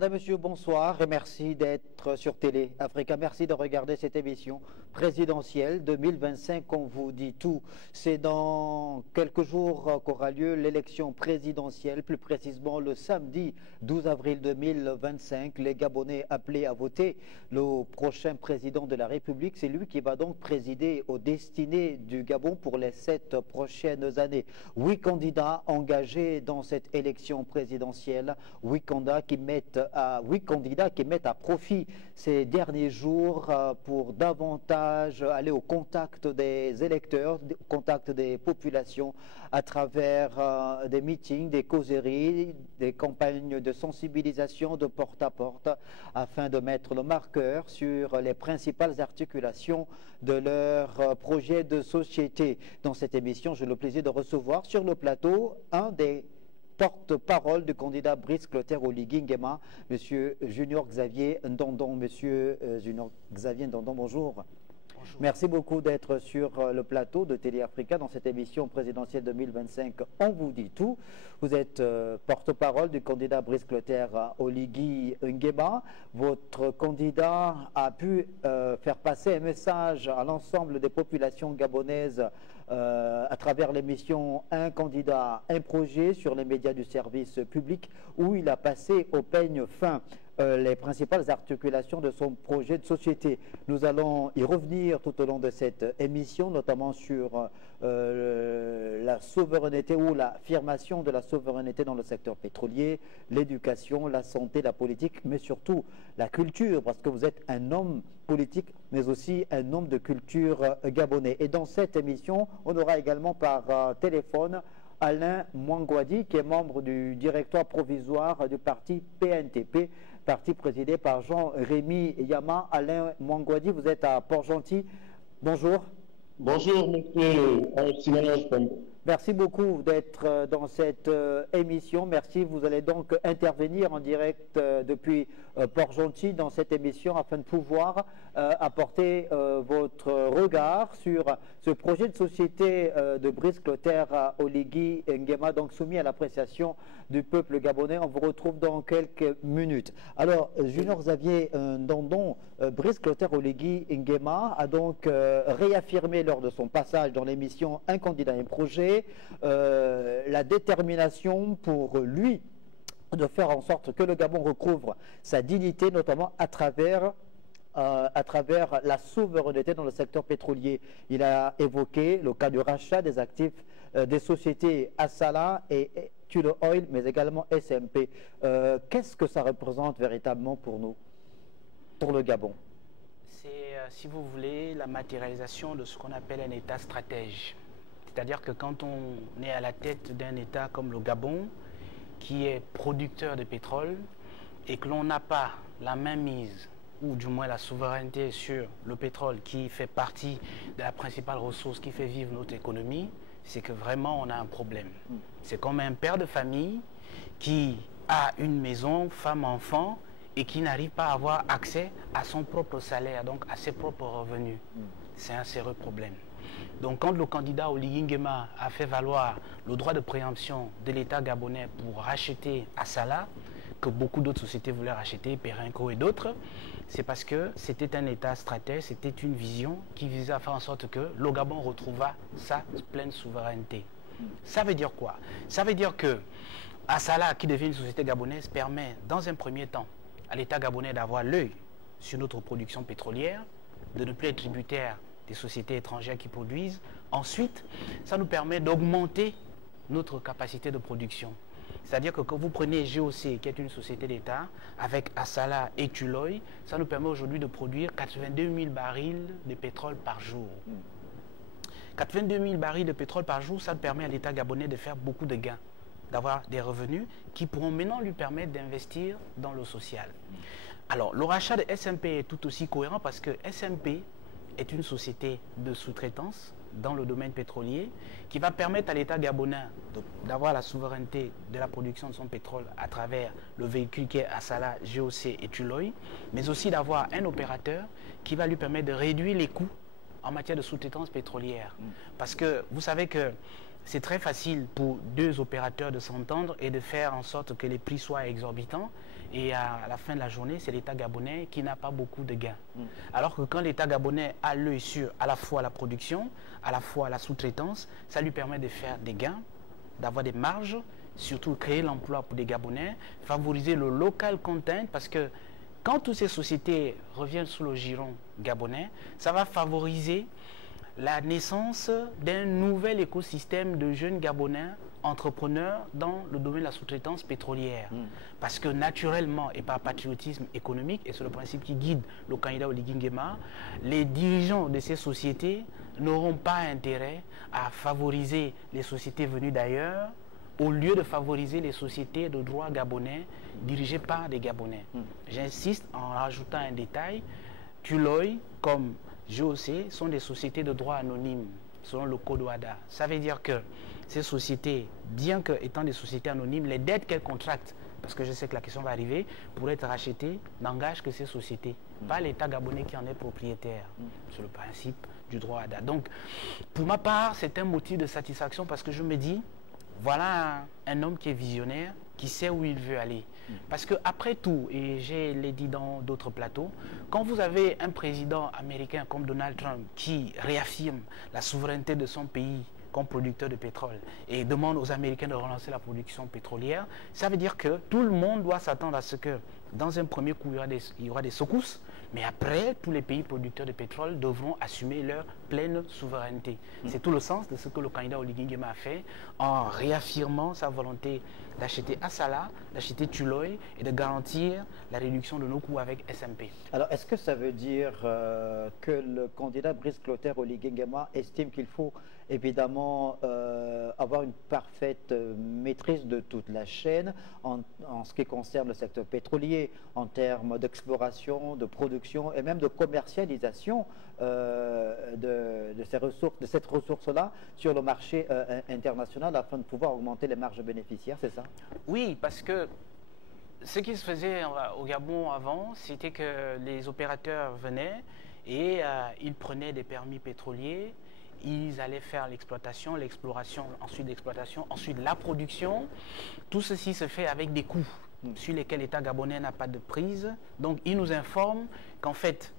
Madame, Monsieur, bonsoir et merci d'être sur Télé Africa. Merci de regarder cette émission présidentielle 2025. On vous dit tout. C'est dans quelques jours qu'aura lieu l'élection présidentielle, plus précisément le samedi 12 avril 2025. Les Gabonais appelés à voter le prochain président de la République. C'est lui qui va donc présider aux destinées du Gabon pour les 7 prochaines années. 8 candidats engagés dans cette élection présidentielle. 8 candidats qui mettent à profit ces derniers jours pour davantage aller au contact des électeurs, au contact des populations à travers des meetings, des causeries, des campagnes de sensibilisation de porte-à-porte afin de mettre le marqueur sur les principales articulations de leur projet de société. Dans cette émission, j'ai le plaisir de recevoir sur le plateau un des porte-parole du candidat Brice Clotaire Oligui Nguema, Monsieur Junior Xavier Ndondon. Monsieur Junior Xavier Ndondon, bonjour. Bonjour. Merci beaucoup d'être sur le plateau de Télé Africa dans cette émission présidentielle 2025. On vous dit tout. Vous êtes porte-parole du candidat Brice Clotaire Oligui Nguema. Votre candidat a pu faire passer un message à l'ensemble des populations gabonaises à travers l'émission Un candidat, un projet sur les médias du service public où il a passé au peigne fin les principales articulations de son projet de société. Nous allons y revenir tout au long de cette émission, notamment sur la souveraineté ou l'affirmation de la souveraineté dans le secteur pétrolier, l'éducation, la santé, la politique, mais surtout la culture, parce que vous êtes un homme politique, mais aussi un homme de culture gabonais. Et dans cette émission, on aura également par téléphone Alain Mwangwadi, qui est membre du directoire provisoire du parti PNTP, parti présidé par Jean-Rémy Yama. Alain Mwangwadi, vous êtes à Port-Gentil. Bonjour. Bonjour, monsieur Simon. Merci beaucoup d'être dans cette émission. Merci. Vous allez donc intervenir en direct depuis Port-Gentil dans cette émission afin de pouvoir apporter votre regard sur ce projet de société de Brice Clotaire Oligui Nguema, donc soumis à l'appréciation du peuple gabonais. On vous retrouve dans quelques minutes. Alors, Junior Xavier Ndondon, Brice Clotaire Oligui Nguema a donc réaffirmé lors de son passage dans l'émission Un candidat, un projet, la détermination pour lui de faire en sorte que le Gabon recouvre sa dignité, notamment à travers la souveraineté dans le secteur pétrolier. Il a évoqué le cas du rachat des actifs des sociétés Assala et Tullow Oil, mais également SMP. Qu'est-ce que ça représente véritablement pour nous, pour le Gabon? C'est, si vous voulez, la matérialisation de ce qu'on appelle un État stratège. C'est-à-dire que quand on est à la tête d'un État comme le Gabon, qui est producteur de pétrole, et que l'on n'a pas la mainmise, ou du moins la souveraineté sur le pétrole, qui fait partie de la principale ressource qui fait vivre notre économie, c'est que vraiment on a un problème. C'est comme un père de famille qui a une maison, femme, enfant, et qui n'arrive pas à avoir accès à son propre salaire, donc à ses propres revenus. C'est un sérieux problème. Donc quand le candidat Oligui Nguema a fait valoir le droit de préemption de l'État gabonais pour racheter Assala, que beaucoup d'autres sociétés voulaient racheter, Perenco et d'autres, c'est parce que c'était un État stratège, c'était une vision qui visait à faire en sorte que le Gabon retrouvât sa pleine souveraineté. Ça veut dire quoi? Ça veut dire que Assala, qui devient une société gabonaise, permet dans un premier temps à l'État gabonais d'avoir l'œil sur notre production pétrolière, de ne plus être tributaire des sociétés étrangères qui produisent. Ensuite, ça nous permet d'augmenter notre capacité de production. C'est-à-dire que quand vous prenez GOC, qui est une société d'État, avec Assala et Tullow, ça nous permet aujourd'hui de produire 82 000 barils de pétrole par jour. 82 000 barils de pétrole par jour, ça permet à l'État gabonais de faire beaucoup de gains, d'avoir des revenus qui pourront maintenant lui permettre d'investir dans le social. Alors, le rachat de SMP est tout aussi cohérent parce que SMP est une société de sous-traitance dans le domaine pétrolier qui va permettre à l'État gabonais d'avoir la souveraineté de la production de son pétrole à travers le véhicule qui est Assala, GOC et Tullow, mais aussi d'avoir un opérateur qui va lui permettre de réduire les coûts en matière de sous-traitance pétrolière. Parce que vous savez que c'est très facile pour deux opérateurs de s'entendre et de faire en sorte que les prix soient exorbitants. Et à la fin de la journée, c'est l'État gabonais qui n'a pas beaucoup de gains. Alors que quand l'État gabonais a l'œil sur à la fois la production, à la fois la sous-traitance, ça lui permet de faire des gains, d'avoir des marges, surtout créer l'emploi pour des Gabonais, favoriser le local content, parce que quand toutes ces sociétés reviennent sous le giron gabonais, ça va favoriser la naissance d'un nouvel écosystème de jeunes Gabonais entrepreneurs dans le domaine de la sous-traitance pétrolière. Parce que naturellement, et par patriotisme économique, et c'est le principe qui guide le candidat Oligui Nguema, les dirigeants de ces sociétés n'auront pas intérêt à favoriser les sociétés venues d'ailleurs, au lieu de favoriser les sociétés de droit gabonais dirigées par des Gabonais. J'insiste en rajoutant un détail, Tuloy comme GOC sont des sociétés de droit anonyme selon le code OADA. Ça veut dire que ces sociétés, bien qu'étant des sociétés anonymes, les dettes qu'elles contractent, parce que je sais que la question va arriver, pour être rachetées, n'engagent que ces sociétés, pas l'État gabonais qui en est propriétaire. C'est le principe du droit OADA. Donc, pour ma part, c'est un motif de satisfaction parce que je me dis, voilà un homme qui est visionnaire, qui sait où il veut aller. Parce que après tout, et je l'ai dit dans d'autres plateaux, quand vous avez un président américain comme Donald Trump qui réaffirme la souveraineté de son pays comme producteur de pétrole et demande aux Américains de relancer la production pétrolière, ça veut dire que tout le monde doit s'attendre à ce que dans un premier coup, il y aura des secousses, mais après, tous les pays producteurs de pétrole devront assumer leur pleine souveraineté. C'est tout le sens de ce que le candidat Oligui Nguema a fait en réaffirmant sa volonté d'acheter Assala, d'acheter Tuloy et de garantir la réduction de nos coûts avec SMP. Alors, est-ce que ça veut dire que le candidat Brice Clotaire Oligui Nguema estime qu'il faut évidemment avoir une parfaite maîtrise de toute la chaîne en ce qui concerne le secteur pétrolier, en termes d'exploration, de production et même de commercialisation de cette ressource-là sur le marché international afin de pouvoir augmenter les marges bénéficiaires, c'est ça? Oui, parce que ce qui se faisait au Gabon avant, c'était que les opérateurs venaient et ils prenaient des permis pétroliers. Ils allaient faire l'exploitation, l'exploration, ensuite l'exploitation, ensuite la production. Tout ceci se fait avec des coûts sur lesquels l'État gabonais n'a pas de prise. Donc, ils nous informent qu'en fait,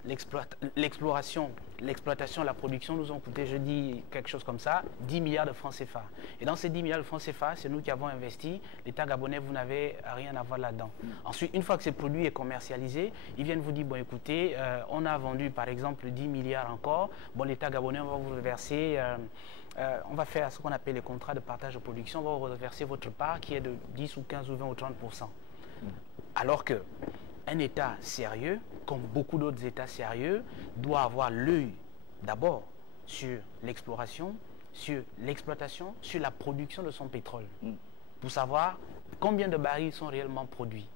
l'exploration, l'exploitation, la production nous ont coûté, je dis quelque chose comme ça, 10 milliards de francs CFA. Et dans ces 10 milliards de francs CFA, c'est nous qui avons investi. L'État gabonais, vous n'avez rien à voir là-dedans. Ensuite, une fois que ce produit est commercialisé, ils viennent vous dire, bon écoutez, on a vendu par exemple 10 milliards encore. Bon, l'État gabonais, on va vous reverser... on va faire ce qu'on appelle les contrats de partage de production. On va vous reverser votre part qui est de 10 ou 15 ou 20 ou 30%. Alors qu'un État sérieux, comme beaucoup d'autres États sérieux, doit avoir l'œil d'abord sur l'exploration, sur l'exploitation, sur la production de son pétrole, pour savoir combien de barils sont réellement produits,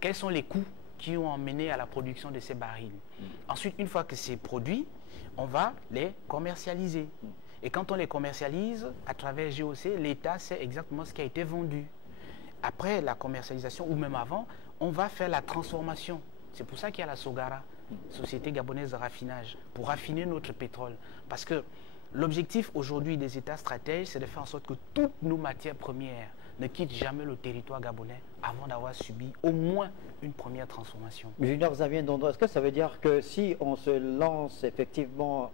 quels sont les coûts qui ont mené à la production de ces barils. Ensuite, une fois que c'est produit, on va les commercialiser. Et quand on les commercialise, à travers GOC, l'État sait exactement ce qui a été vendu. Après la commercialisation, ou même avant, on va faire la transformation. C'est pour ça qu'il y a la Sogara, Société gabonaise de raffinage, pour raffiner notre pétrole. Parce que l'objectif aujourd'hui des États stratèges, c'est de faire en sorte que toutes nos matières premières ne quittent jamais le territoire gabonais avant d'avoir subi au moins une première transformation. Junior Xavier Ndondo, est-ce que ça veut dire que si on se lance effectivement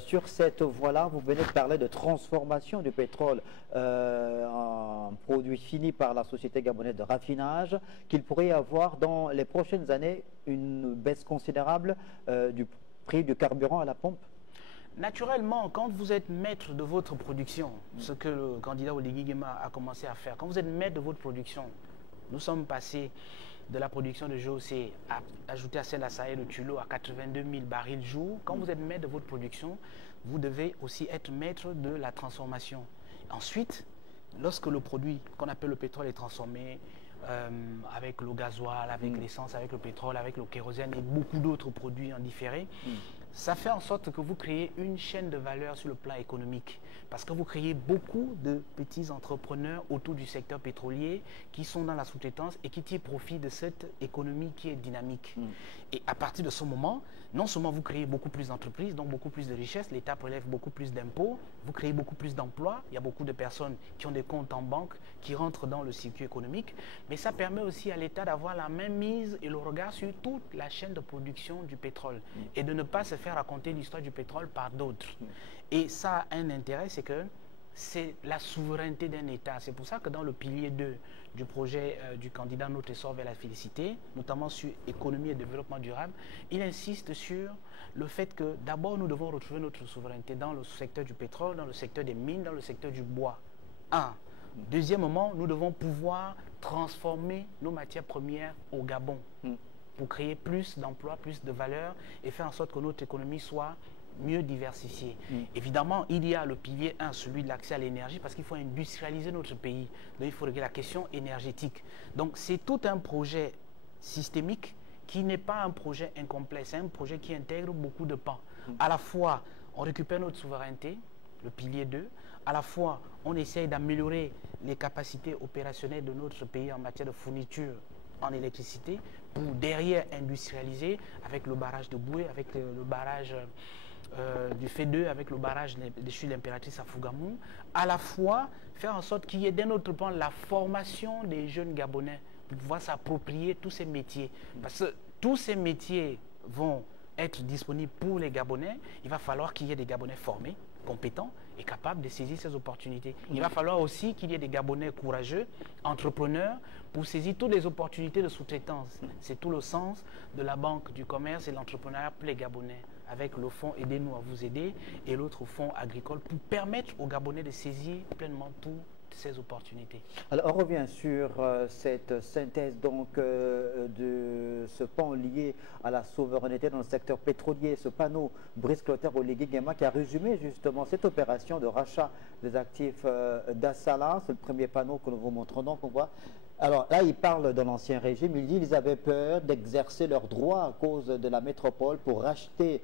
sur cette voie-là, vous venez de parler de transformation du pétrole en produit fini par la Société gabonaise de raffinage, qu'il pourrait y avoir dans les prochaines années une baisse considérable du prix du carburant à la pompe? Naturellement, quand vous êtes maître de votre production, ce que le candidat Oligui Nguema a commencé à faire, quand vous êtes maître de votre production, nous sommes passés de la production de GOC à ajouter à celle à Sahel de Tullow à 82 000 barils jour. Quand vous êtes maître de votre production, vous devez aussi être maître de la transformation. Ensuite, lorsque le produit qu'on appelle le pétrole est transformé, avec le gasoil, avec l'essence, avec le pétrole, avec le kérosène et beaucoup d'autres produits en différé, ça fait en sorte que vous créez une chaîne de valeur sur le plan économique. Parce que vous créez beaucoup de petits entrepreneurs autour du secteur pétrolier qui sont dans la sous-traitance et qui tirent profit de cette économie qui est dynamique. Et à partir de ce moment, non seulement vous créez beaucoup plus d'entreprises, donc beaucoup plus de richesses, l'État prélève beaucoup plus d'impôts, vous créez beaucoup plus d'emplois, il y a beaucoup de personnes qui ont des comptes en banque, qui rentrent dans le circuit économique, mais ça permet aussi à l'État d'avoir la même mise et le regard sur toute la chaîne de production du pétrole et de ne pas se faire raconter l'histoire du pétrole par d'autres. Et ça a un intérêt, c'est que c'est la souveraineté d'un État. C'est pour ça que dans le pilier 2 du projet du candidat Notre Essor vers la félicité, notamment sur économie et développement durable, il insiste sur le fait que d'abord nous devons retrouver notre souveraineté dans le secteur du pétrole, dans le secteur des mines, dans le secteur du bois. Deuxièmement, nous devons pouvoir transformer nos matières premières au Gabon pour créer plus d'emplois, plus de valeur et faire en sorte que notre économie soit mieux diversifiée. Évidemment, il y a le pilier 1, celui de l'accès à l'énergie, parce qu'il faut industrialiser notre pays. Donc, il faut régler la question énergétique. Donc, c'est tout un projet systémique qui n'est pas un projet incomplet. C'est un projet qui intègre beaucoup de pans. À la fois, on récupère notre souveraineté, le pilier 2. À la fois, on essaye d'améliorer les capacités opérationnelles de notre pays en matière de fourniture en électricité pour derrière industrialiser avec le barrage de Boué, avec le barrage du F2, avec le barrage de l'impératrice à Fougamou, à la fois faire en sorte qu'il y ait d'un autre point la formation des jeunes Gabonais pour pouvoir s'approprier tous ces métiers. Parce que tous ces métiers vont être disponibles pour les Gabonais. Il va falloir qu'il y ait des Gabonais formés, compétents et capables de saisir ces opportunités. Il va falloir aussi qu'il y ait des Gabonais courageux, entrepreneurs, pour saisir toutes les opportunités de sous-traitance. C'est tout le sens de la Banque du commerce et l'entrepreneuriat pour les Gabonais, avec le fonds Aidez-nous à vous aider et l'autre fonds agricole pour permettre aux Gabonais de saisir pleinement toutes ces opportunités. Alors, on revient sur cette synthèse donc de ce pan lié à la souveraineté dans le secteur pétrolier, ce panneau Brice Clotaire Oligui Nguema qui a résumé justement cette opération de rachat des actifs d'Assala. C'est le premier panneau que nous vous montrons. Donc, on voit. Alors là, il parle de l'ancien régime. Il dit qu'ils avaient peur d'exercer leurs droits à cause de la métropole pour racheter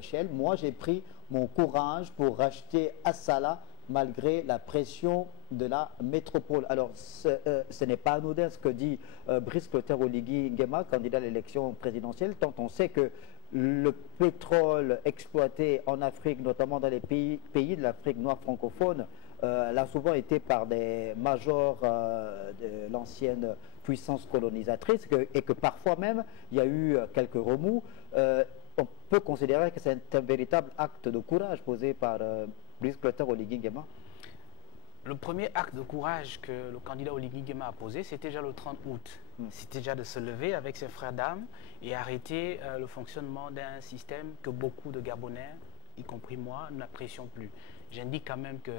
Shell. Moi, j'ai pris mon courage pour racheter Assala malgré la pression de la métropole. Alors, ce n'est pas anodin ce que dit Brice Clotaire Oligui Nguema, candidat à l'élection présidentielle, tant on sait que le pétrole exploité en Afrique, notamment dans les pays de l'Afrique noire francophone, l'a souvent été par des majors de l'ancienne puissance colonisatrice et que parfois même il y a eu quelques remous. On peut considérer que c'est un véritable acte de courage posé par Brice Clotaire Oligui Nguema. Le premier acte de courage que le candidat Oligui Nguema a posé, c'était déjà le 30 août. C'était déjà de se lever avec ses frères d'armes et arrêter le fonctionnement d'un système que beaucoup de Gabonais, y compris moi, n'apprécions plus. J'indique quand même que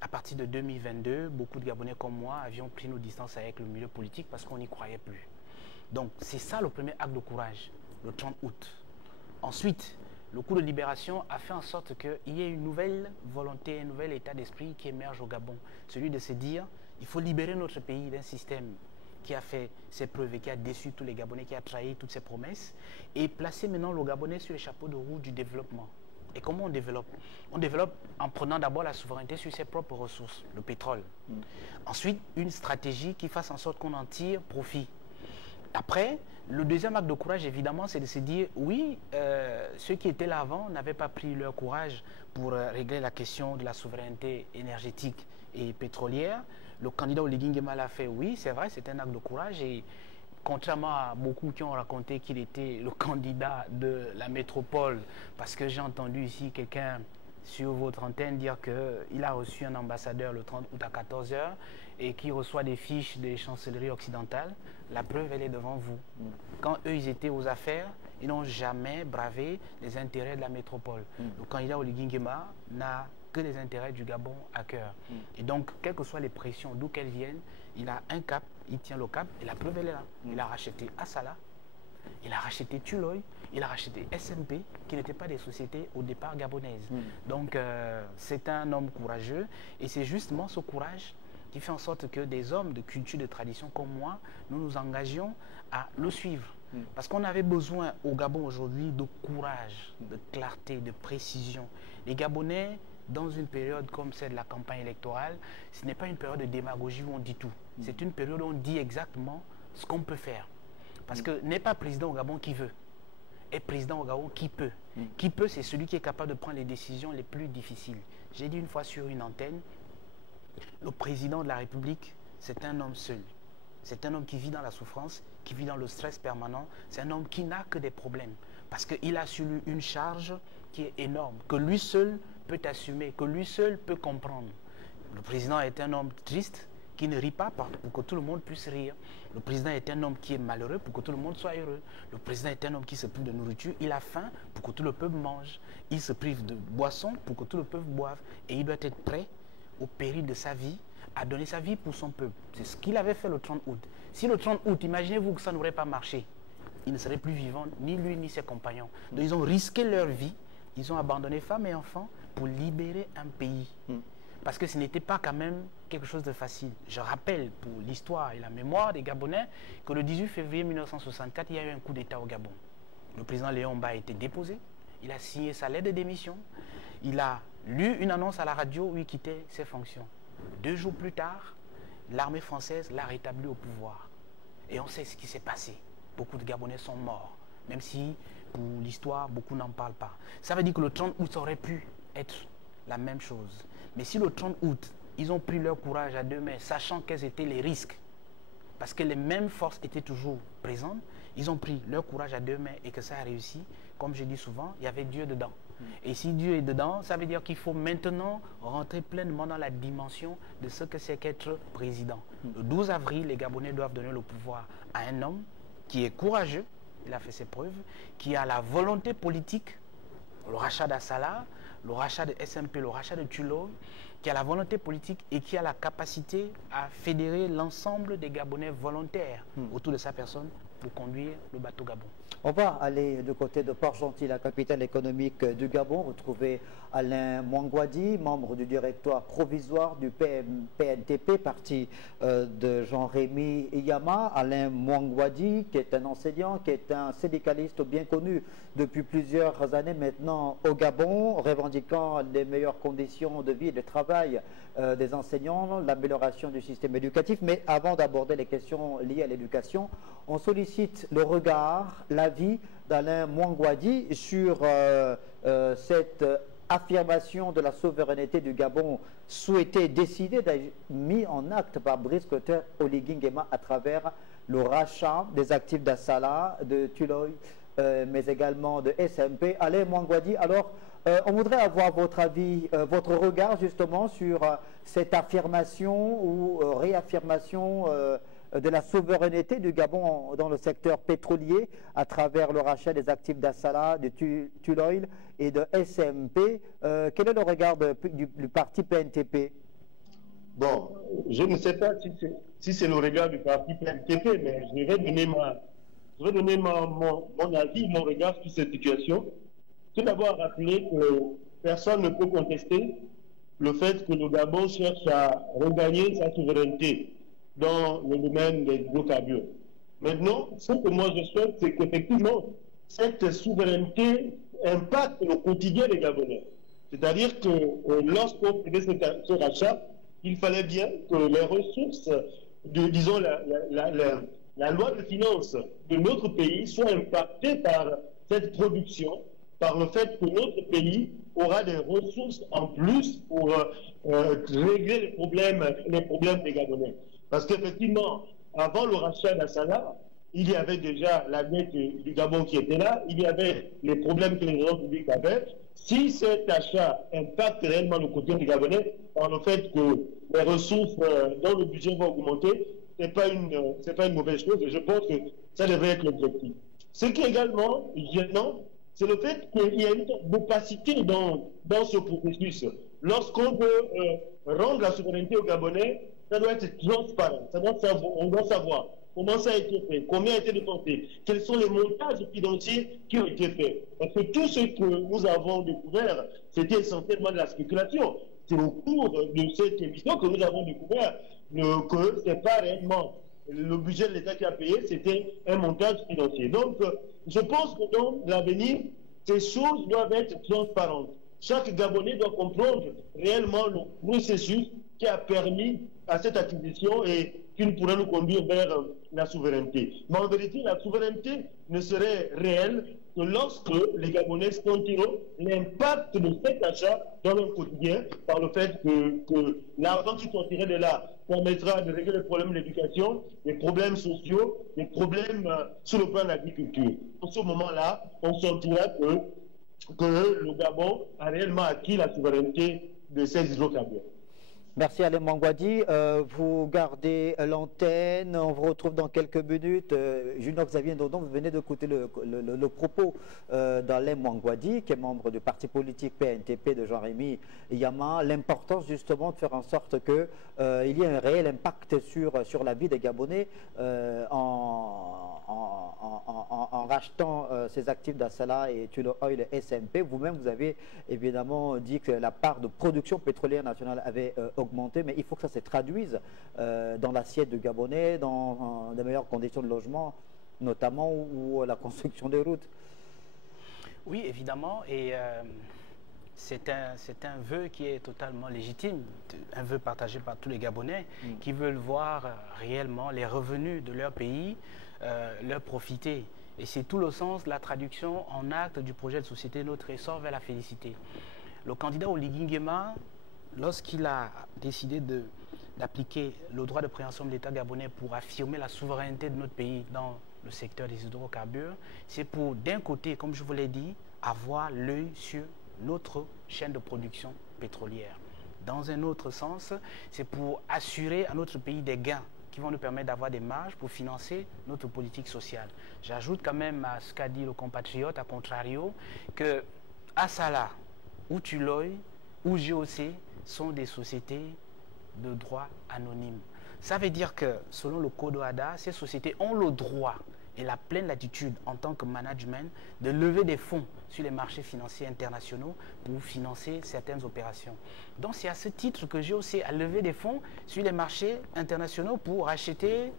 à partir de 2022, beaucoup de Gabonais comme moi avions pris nos distances avec le milieu politique parce qu'on n'y croyait plus. Donc c'est ça le premier acte de courage, le 30 août. Ensuite, le coup de libération a fait en sorte qu'il y ait une nouvelle volonté, un nouvel état d'esprit qui émerge au Gabon. Celui de se dire, il faut libérer notre pays d'un système qui a fait ses preuves et qui a déçu tous les Gabonais, qui a trahi toutes ses promesses, et placer maintenant le Gabonais sur les chapeaux de roue du développement. Et comment on développe? On développe en prenant d'abord la souveraineté sur ses propres ressources, le pétrole. Ensuite, une stratégie qui fasse en sorte qu'on en tire profit. Après, le deuxième acte de courage, évidemment, c'est de se dire, oui, ceux qui étaient là avant n'avaient pas pris leur courage pour régler la question de la souveraineté énergétique et pétrolière. Le candidat Oligui Nguema l'a fait, oui, c'est vrai, c'est un acte de courage. Et contrairement à beaucoup qui ont raconté qu'il était le candidat de la métropole, parce que j'ai entendu ici quelqu'un sur votre antenne dire qu'il a reçu un ambassadeur le 30 août à 14 h et qu'il reçoit des fiches des chancelleries occidentales, la preuve, elle est devant vous. Quand eux, ils étaient aux affaires, ils n'ont jamais bravé les intérêts de la métropole. Le candidat Oligui Nguema n'a que les intérêts du Gabon à cœur. Et donc, quelles que soient les pressions, d'où qu'elles viennent, il a un cap, il tient le cap, et la preuve, elle est là. Il a racheté Assala, il a racheté Tuloy, il a racheté SMP, qui n'étaient pas des sociétés au départ gabonaises. Donc, c'est un homme courageux, et c'est justement ce courage qui fait en sorte que des hommes de culture, de tradition comme moi, nous nous engagions à le suivre. Parce qu'on avait besoin au Gabon aujourd'hui de courage, de clarté, de précision. Les Gabonais, dans une période comme celle de la campagne électorale, ce n'est pas une période de démagogie où on dit tout. C'est une période où on dit exactement ce qu'on peut faire. Parce que n'est pas président au Gabon qui veut, est président au Gabon qui peut. Qui peut, c'est celui qui est capable de prendre les décisions les plus difficiles. J'ai dit une fois sur une antenne, le président de la République, c'est un homme seul. C'est un homme qui vit dans la souffrance, qui vit dans le stress permanent. C'est un homme qui n'a que des problèmes. Parce qu'il a sur lui une charge qui est énorme, que lui seul peut assumer, que lui seul peut comprendre. Le président est un homme triste, qui ne rit pas pour que tout le monde puisse rire. Le président est un homme qui est malheureux pour que tout le monde soit heureux. Le président est un homme qui se prive de nourriture. Il a faim pour que tout le peuple mange. Il se prive de boisson pour que tout le peuple boive. Et il doit être prêt, au péril de sa vie, à donner sa vie pour son peuple. C'est ce qu'il avait fait le 30 août. Si le 30 août, imaginez-vous que ça n'aurait pas marché, il ne serait plus vivant, ni lui ni ses compagnons. Donc ils ont risqué leur vie, ils ont abandonné femmes et enfants pour libérer un pays. Parce que ce n'était pas quand même quelque chose de facile. Je rappelle pour l'histoire et la mémoire des Gabonais que le 18 février 1964, il y a eu un coup d'État au Gabon. Le président Léon Mba a été déposé, il a signé sa lettre de démission, il a lu une annonce à la radio où il quittait ses fonctions. 2 jours plus tard, l'armée française l'a rétabli au pouvoir. Et on sait ce qui s'est passé. Beaucoup de Gabonais sont morts, même si pour l'histoire, beaucoup n'en parlent pas. Ça veut dire que le 30 août, ça aurait pu être la même chose. Mais si le 30 août, ils ont pris leur courage à 2 mains, sachant quels étaient les risques, parce que les mêmes forces étaient toujours présentes, ils ont pris leur courage à 2 mains et que ça a réussi, comme je dis souvent, il y avait Dieu dedans. Et si Dieu est dedans, ça veut dire qu'il faut maintenant rentrer pleinement dans la dimension de ce que c'est qu'être président. Le 12 avril, les Gabonais doivent donner le pouvoir à un homme qui est courageux, il a fait ses preuves, qui a la volonté politique, le rachat d'Assala, le rachat de SMP, le rachat de Tullow, qui a la volonté politique et qui a la capacité à fédérer l'ensemble des Gabonais volontaires autour de sa personne pour conduire le bateau Gabon. On va aller du côté de Port-Gentil, la capitale économique du Gabon, retrouver Alain Mwangwadi, membre du directoire provisoire du PNTP, parti de Jean-Rémy Yama. Alain Mwangwadi, qui est un enseignant, qui est un syndicaliste bien connu depuis plusieurs années maintenant au Gabon, revendiquant les meilleures conditions de vie et de travail des enseignants, l'amélioration du système éducatif. Mais avant d'aborder les questions liées à l'éducation, on sollicite le regard, l'avis d'Alain Mwangwadi sur cette affirmation de la souveraineté du Gabon souhaitée, décidée, mise en acte par Brice Clotaire Oligui Nguema à travers le rachat des actifs d'Assala, de Tullow, mais également de SMP. Alain Mwangwadi, alors on voudrait avoir votre avis, votre regard justement sur cette affirmation ou réaffirmation de la souveraineté du Gabon dans le secteur pétrolier à travers le rachat des actifs d'Assala, de Tullow et de SMP. Quel est le regard du parti PNTP? Bon, je ne sais pas si c'est le regard du parti PNTP, mais je vais donner mon avis, mon regard sur cette situation. Tout d'abord, rappeler que personne ne peut contester le fait que le Gabon cherche à regagner sa souveraineté dans le domaine des hydrocarbures. Maintenant, ce que moi je souhaite, c'est qu'effectivement, cette souveraineté impacte le quotidien des Gabonais. C'est-à-dire que lorsqu'on faisait ce rachat, il fallait bien que les ressources, disons la loi de finances de notre pays soit impactée par cette production, par le fait que notre pays aura des ressources en plus pour régler les problèmes des Gabonais. Parce qu'effectivement, avant le rachat d'Assala, il y avait déjà la dette du Gabon qui était là, il y avait les problèmes que les ordres publics avaient. Si cet achat impacte réellement le quotidien des Gabonais, par le fait que les ressources dans le budget vont augmenter, ce n'est pas une mauvaise chose et je pense que ça devrait être l'objectif. Ce qui est également gênant, c'est le fait qu'il y a une opacité dans ce processus. Lorsqu'on veut rendre la souveraineté aux Gabonais, ça doit être transparent. On doit savoir comment ça a été fait, combien a été dépensé, quels sont les montages financiers qui ont été faits. Parce que tout ce que nous avons découvert, c'était essentiellement de la spéculation. C'est au cours de cette émission que nous avons découvert que ce n'est pas réellement le budget de l'État qui a payé, c'était un montage financier. Donc, je pense que dans l'avenir, ces choses doivent être transparentes. Chaque Gabonais doit comprendre réellement le processus qui a permis à cette acquisition et qui pourrait nous conduire vers la souveraineté. Mais en vérité, la souveraineté ne serait réelle que lorsque les Gabonais sentiront l'impact de cet achat dans leur quotidien par le fait que l'argent qui sortirait de là permettra de régler les problèmes de l'éducation, les problèmes sociaux, les problèmes sur le plan de l'agriculture. En ce moment-là, on sentira que le Gabon a réellement acquis la souveraineté de ses hydrocarbures. Merci Alain Mangouadi. Vous gardez l'antenne. On vous retrouve dans quelques minutes. Junior Xavier Ndondon, vous venez d'écouter le propos d'Alain Mangouadi, qui est membre du parti politique PNTP de Jean-Rémy Yama. L'importance justement de faire en sorte qu'il y ait un réel impact sur la vie des Gabonais en rachetant ces actifs d'Assala et Tullow Oil SMP. Vous-même, vous avez évidemment dit que la part de production pétrolière nationale avait augmenté, mais il faut que ça se traduise dans l'assiette du Gabonais, dans de meilleures conditions de logement, notamment, ou la construction des routes. Oui, évidemment, et c'est un vœu qui est totalement légitime, un vœu partagé par tous les Gabonais qui veulent voir réellement les revenus de leur pays leur profiter. Et c'est tout le sens de la traduction en acte du projet de société Notre Essor vers la félicité. Le candidat Oligui Nguema, lorsqu'il a décidé d'appliquer le droit de préemption de l'État gabonais pour affirmer la souveraineté de notre pays dans le secteur des hydrocarbures, c'est pour, d'un côté, comme je vous l'ai dit, avoir l'œil sur notre chaîne de production pétrolière. Dans un autre sens, c'est pour assurer à notre pays des gains qui vont nous permettre d'avoir des marges pour financer notre politique sociale. J'ajoute quand même à ce qu'a dit le compatriote, à contrario, que Assala, ou Tullow, ou GOC sont des sociétés de droit anonyme. Ça veut dire que, selon le Code OHADA, ces sociétés ont le droit et la pleine latitude en tant que management de lever des fonds sur les marchés financiers internationaux pour financer certaines opérations. Donc c'est à ce titre que GOC a levé des fonds sur les marchés internationaux pour acheter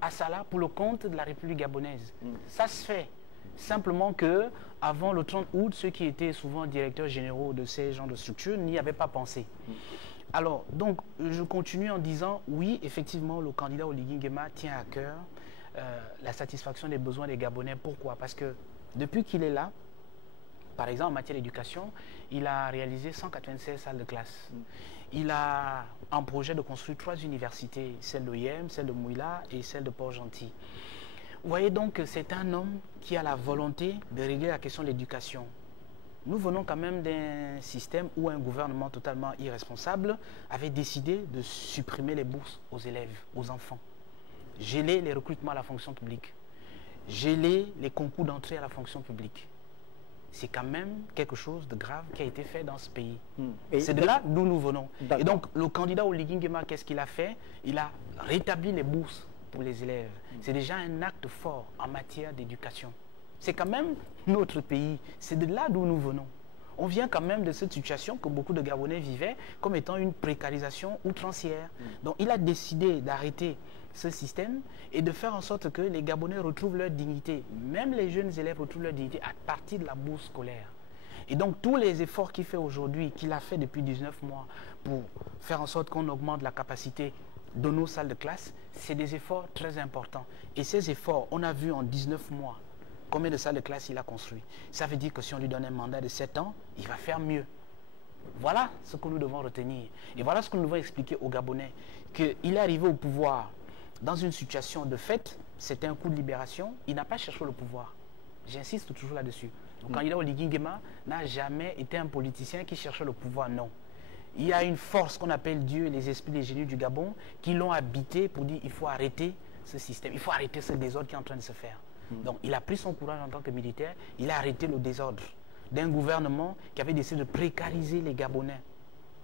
Assala pour le compte de la République gabonaise. Ça se fait. Simplement que avant le 30 août, ceux qui étaient souvent directeurs généraux de ces genres de structures n'y avaient pas pensé. Alors, donc, je continue en disant, oui, effectivement, le candidat Oligui Nguema tient à cœur la satisfaction des besoins des Gabonais. Pourquoi? Parce que depuis qu'il est là, par exemple, en matière d'éducation, il a réalisé 196 salles de classe. Il a un projet de construire 3 universités, celle de Yem, celle de Mouila et celle de Port-Gentil. Vous voyez donc que c'est un homme qui a la volonté de régler la question de l'éducation. Nous venons quand même d'un système où un gouvernement totalement irresponsable avait décidé de supprimer les bourses aux élèves, aux enfants, geler les recrutements à la fonction publique, geler les concours d'entrée à la fonction publique. C'est quand même quelque chose de grave qui a été fait dans ce pays. C'est de là d'où nous venons. Et donc, le candidat Oligui Nguema, qu'est-ce qu'il a fait? Il a rétabli les bourses pour les élèves. C'est déjà un acte fort en matière d'éducation. C'est quand même notre pays. C'est de là d'où nous venons. On vient quand même de cette situation que beaucoup de Gabonais vivaient comme étant une précarisation outrancière. Donc il a décidé d'arrêter ce système et de faire en sorte que les Gabonais retrouvent leur dignité. Même les jeunes élèves retrouvent leur dignité à partir de la bourse scolaire. Et donc tous les efforts qu'il fait aujourd'hui, qu'il a fait depuis 19 mois pour faire en sorte qu'on augmente la capacité de nos salles de classe, c'est des efforts très importants. Et ces efforts, on a vu en 19 mois combien de salles de classe il a construit. Ça veut dire que si on lui donne un mandat de 7 ans, il va faire mieux. Voilà ce que nous devons retenir. Et voilà ce que nous devons expliquer aux Gabonais. Qu'il est arrivé au pouvoir dans une situation de fait, c'était un coup de libération, il n'a pas cherché le pouvoir. J'insiste toujours là-dessus. Le candidat Oligui Nguema n'a jamais été un politicien qui cherchait le pouvoir, non. Il y a une force qu'on appelle Dieu et les esprits des génies du Gabon qui l'ont habité pour dire il faut arrêter ce système, il faut arrêter ce désordre qui est en train de se faire. Donc il a pris son courage en tant que militaire, il a arrêté le désordre d'un gouvernement qui avait décidé de précariser les Gabonais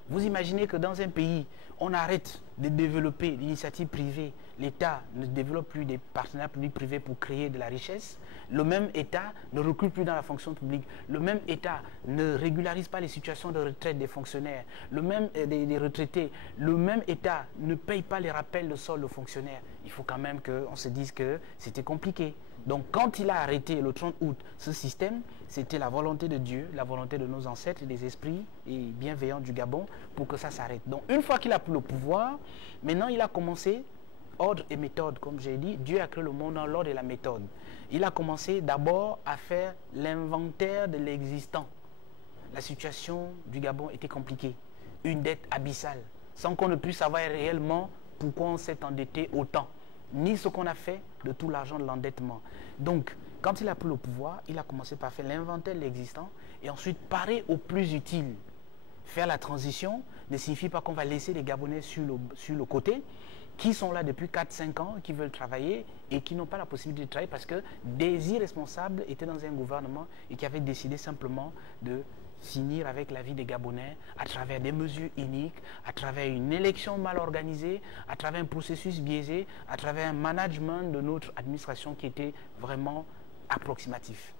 Vous imaginez que dans un pays, on arrête de développer l'initiative privée, l'État ne développe plus des partenariats publics-privés pour créer de la richesse, le même État ne recrute plus dans la fonction publique, le même État ne régularise pas les situations de retraite des fonctionnaires, des retraités, le même État ne paye pas les rappels de solde aux fonctionnaires. Il faut quand même qu'on se dise que c'était compliqué. Donc quand il a arrêté le 30 août ce système, c'était la volonté de Dieu, la volonté de nos ancêtres et des esprits et bienveillants du Gabon pour que ça s'arrête. Donc une fois qu'il a pris le pouvoir, maintenant il a commencé, ordre et méthode, comme j'ai dit, Dieu a créé le monde dans l'ordre et la méthode. Il a commencé d'abord à faire l'inventaire de l'existant. La situation du Gabon était compliquée, une dette abyssale, sans qu'on ne puisse savoir réellement pourquoi on s'est endetté autant, ni ce qu'on a fait de tout l'argent de l'endettement. Donc, quand il a pris le pouvoir, il a commencé par faire l'inventaire de l'existant et ensuite parer au plus utile. Faire la transition ne signifie pas qu'on va laisser les Gabonais sur le côté, qui sont là depuis 4-5 ans, qui veulent travailler et qui n'ont pas la possibilité de travailler parce que des irresponsables étaient dans un gouvernement et qui avaient décidé simplement de finir avec la vie des Gabonais à travers des mesures iniques, à travers une élection mal organisée, à travers un processus biaisé, à travers un management de notre administration qui était vraiment approximatif.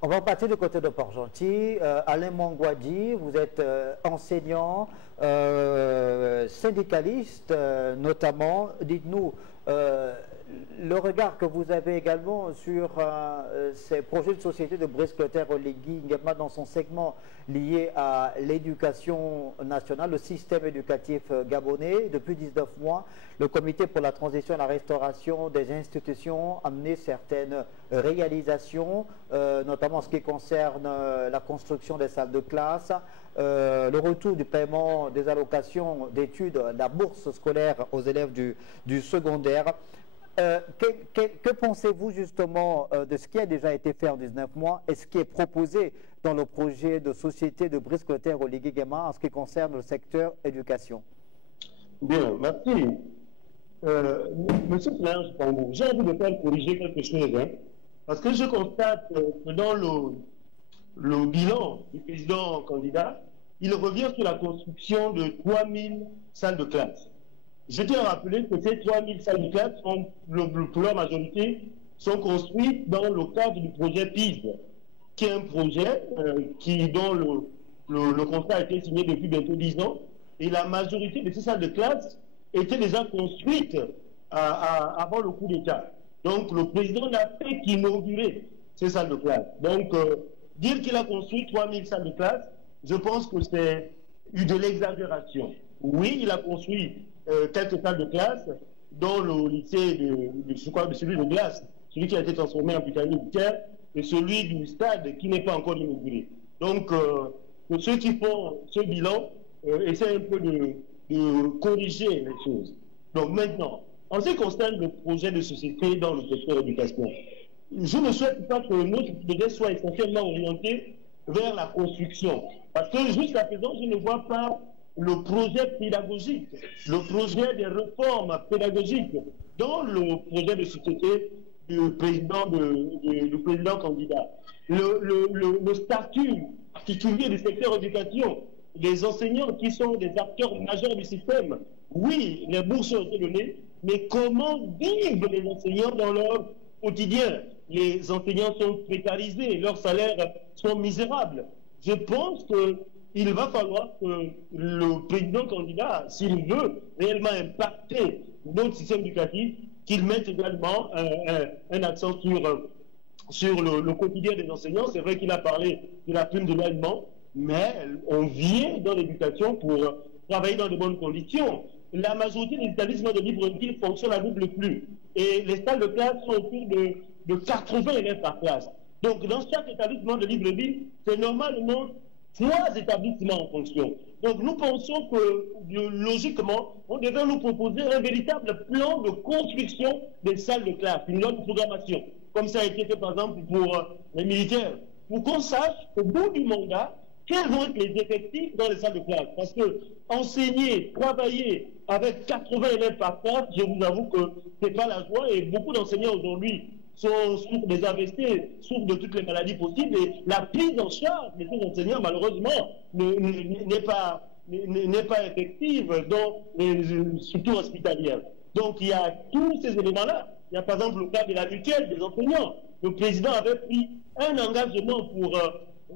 On va partir du côté de Port-Gentil. Alain Mangouadi, vous êtes enseignant, syndicaliste notamment. Dites-nous le regard que vous avez également sur ces projets de société de Brice Clotaire Oligui Nguema dans son segment lié à l'éducation nationale, le système éducatif gabonais. Depuis 19 mois, le comité pour la transition et la restauration des institutions a mené certaines réalisations, notamment en ce qui concerne la construction des salles de classe, le retour du paiement des allocations d'études, la bourse scolaire aux élèves du secondaire. Que pensez-vous justement de ce qui a déjà été fait en 19 mois et ce qui est proposé dans le projet de société de Brice Clotaire Oligui Nguema en ce qui concerne le secteur éducation? Bien, merci. Monsieur Flange, j'ai envie de faire corriger quelque chose, hein, parce que je constate que dans le bilan du président candidat, il revient sur la construction de 3000 salles de classe. Je tiens à rappeler que ces 3000 salles de classe, pour leur majorité, sont construites dans le cadre du projet PIS, qui est un projet dont le contrat a été signé depuis bientôt 10 ans, et la majorité de ces salles de classe étaient déjà construites avant le coup d'État. Donc le président n'a fait qu'inaugurer ces salles de classe. Donc dire qu'il a construit 3000 salles de classe, je pense que c'est de l'exagération. Oui, il a construit quelques salles de classe, dont le lycée celui de Glace, celui qui a été transformé en Britannique militaire, et celui du stade qui n'est pas encore inauguré. Donc, ceux qui font ce bilan essaient un peu de corriger les choses. Donc maintenant, en ce qui concerne le projet de société dans le secteur éducation, je ne souhaite pas que notre projet soit essentiellement orienté vers la construction. Parce que jusqu'à présent, je ne vois pas le projet pédagogique, le projet des réformes pédagogiques dans le projet de société du président candidat. Le statut particulier du secteur éducation, les enseignants qui sont des acteurs majeurs du système. Oui, les bourses ont été données, mais comment vivent les enseignants dans leur quotidien? Les enseignants sont précarisés, leurs salaires sont misérables. Je pense qu'il va falloir que le président candidat, s'il veut réellement impacter notre système éducatif, qu'il mette également un accent sur le quotidien des enseignants. C'est vrai qu'il a parlé de la prime de l'aliment, mais on vient dans l'éducation pour travailler dans de bonnes conditions. La majorité des établissements de libre éducation fonctionnent à double flux. Et les salles de classe sont autour de 80 élèves par classe. Donc, dans chaque établissement de libre éducation, c'est normalement 3 établissements en fonction. Donc, nous pensons que, logiquement, on devrait nous proposer un véritable plan de construction des salles de classe, une loi de programmation, comme ça a été fait, par exemple, pour les militaires, pour qu'on sache, au bout du mandat, quels vont être les effectifs dans les salles de classe. Parce que enseigner, travailler avec 80 élèves par classe, je vous avoue que ce n'est pas la joie, et beaucoup d'enseignants aujourd'hui souffrent des AVC, souffrent de toutes les maladies possibles, et la prise en charge de ces enseignants, malheureusement, n'est pas n'est pas effective dans les structures hospitalières. Donc il y a tous ces éléments-là. Il y a par exemple le cas de la mutuelle des enseignants. Le président avait pris un engagement pour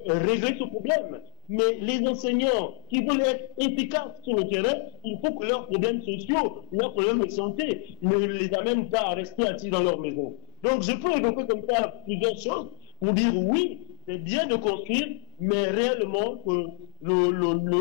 régler ce problème. Mais les enseignants qui veulent être efficaces sur le terrain, il faut que leurs problèmes sociaux, leurs problèmes de santé ne les amènent pas à rester assis dans leur maison. Donc je peux évoquer comme ça plusieurs choses pour dire oui, c'est bien de construire, mais réellement que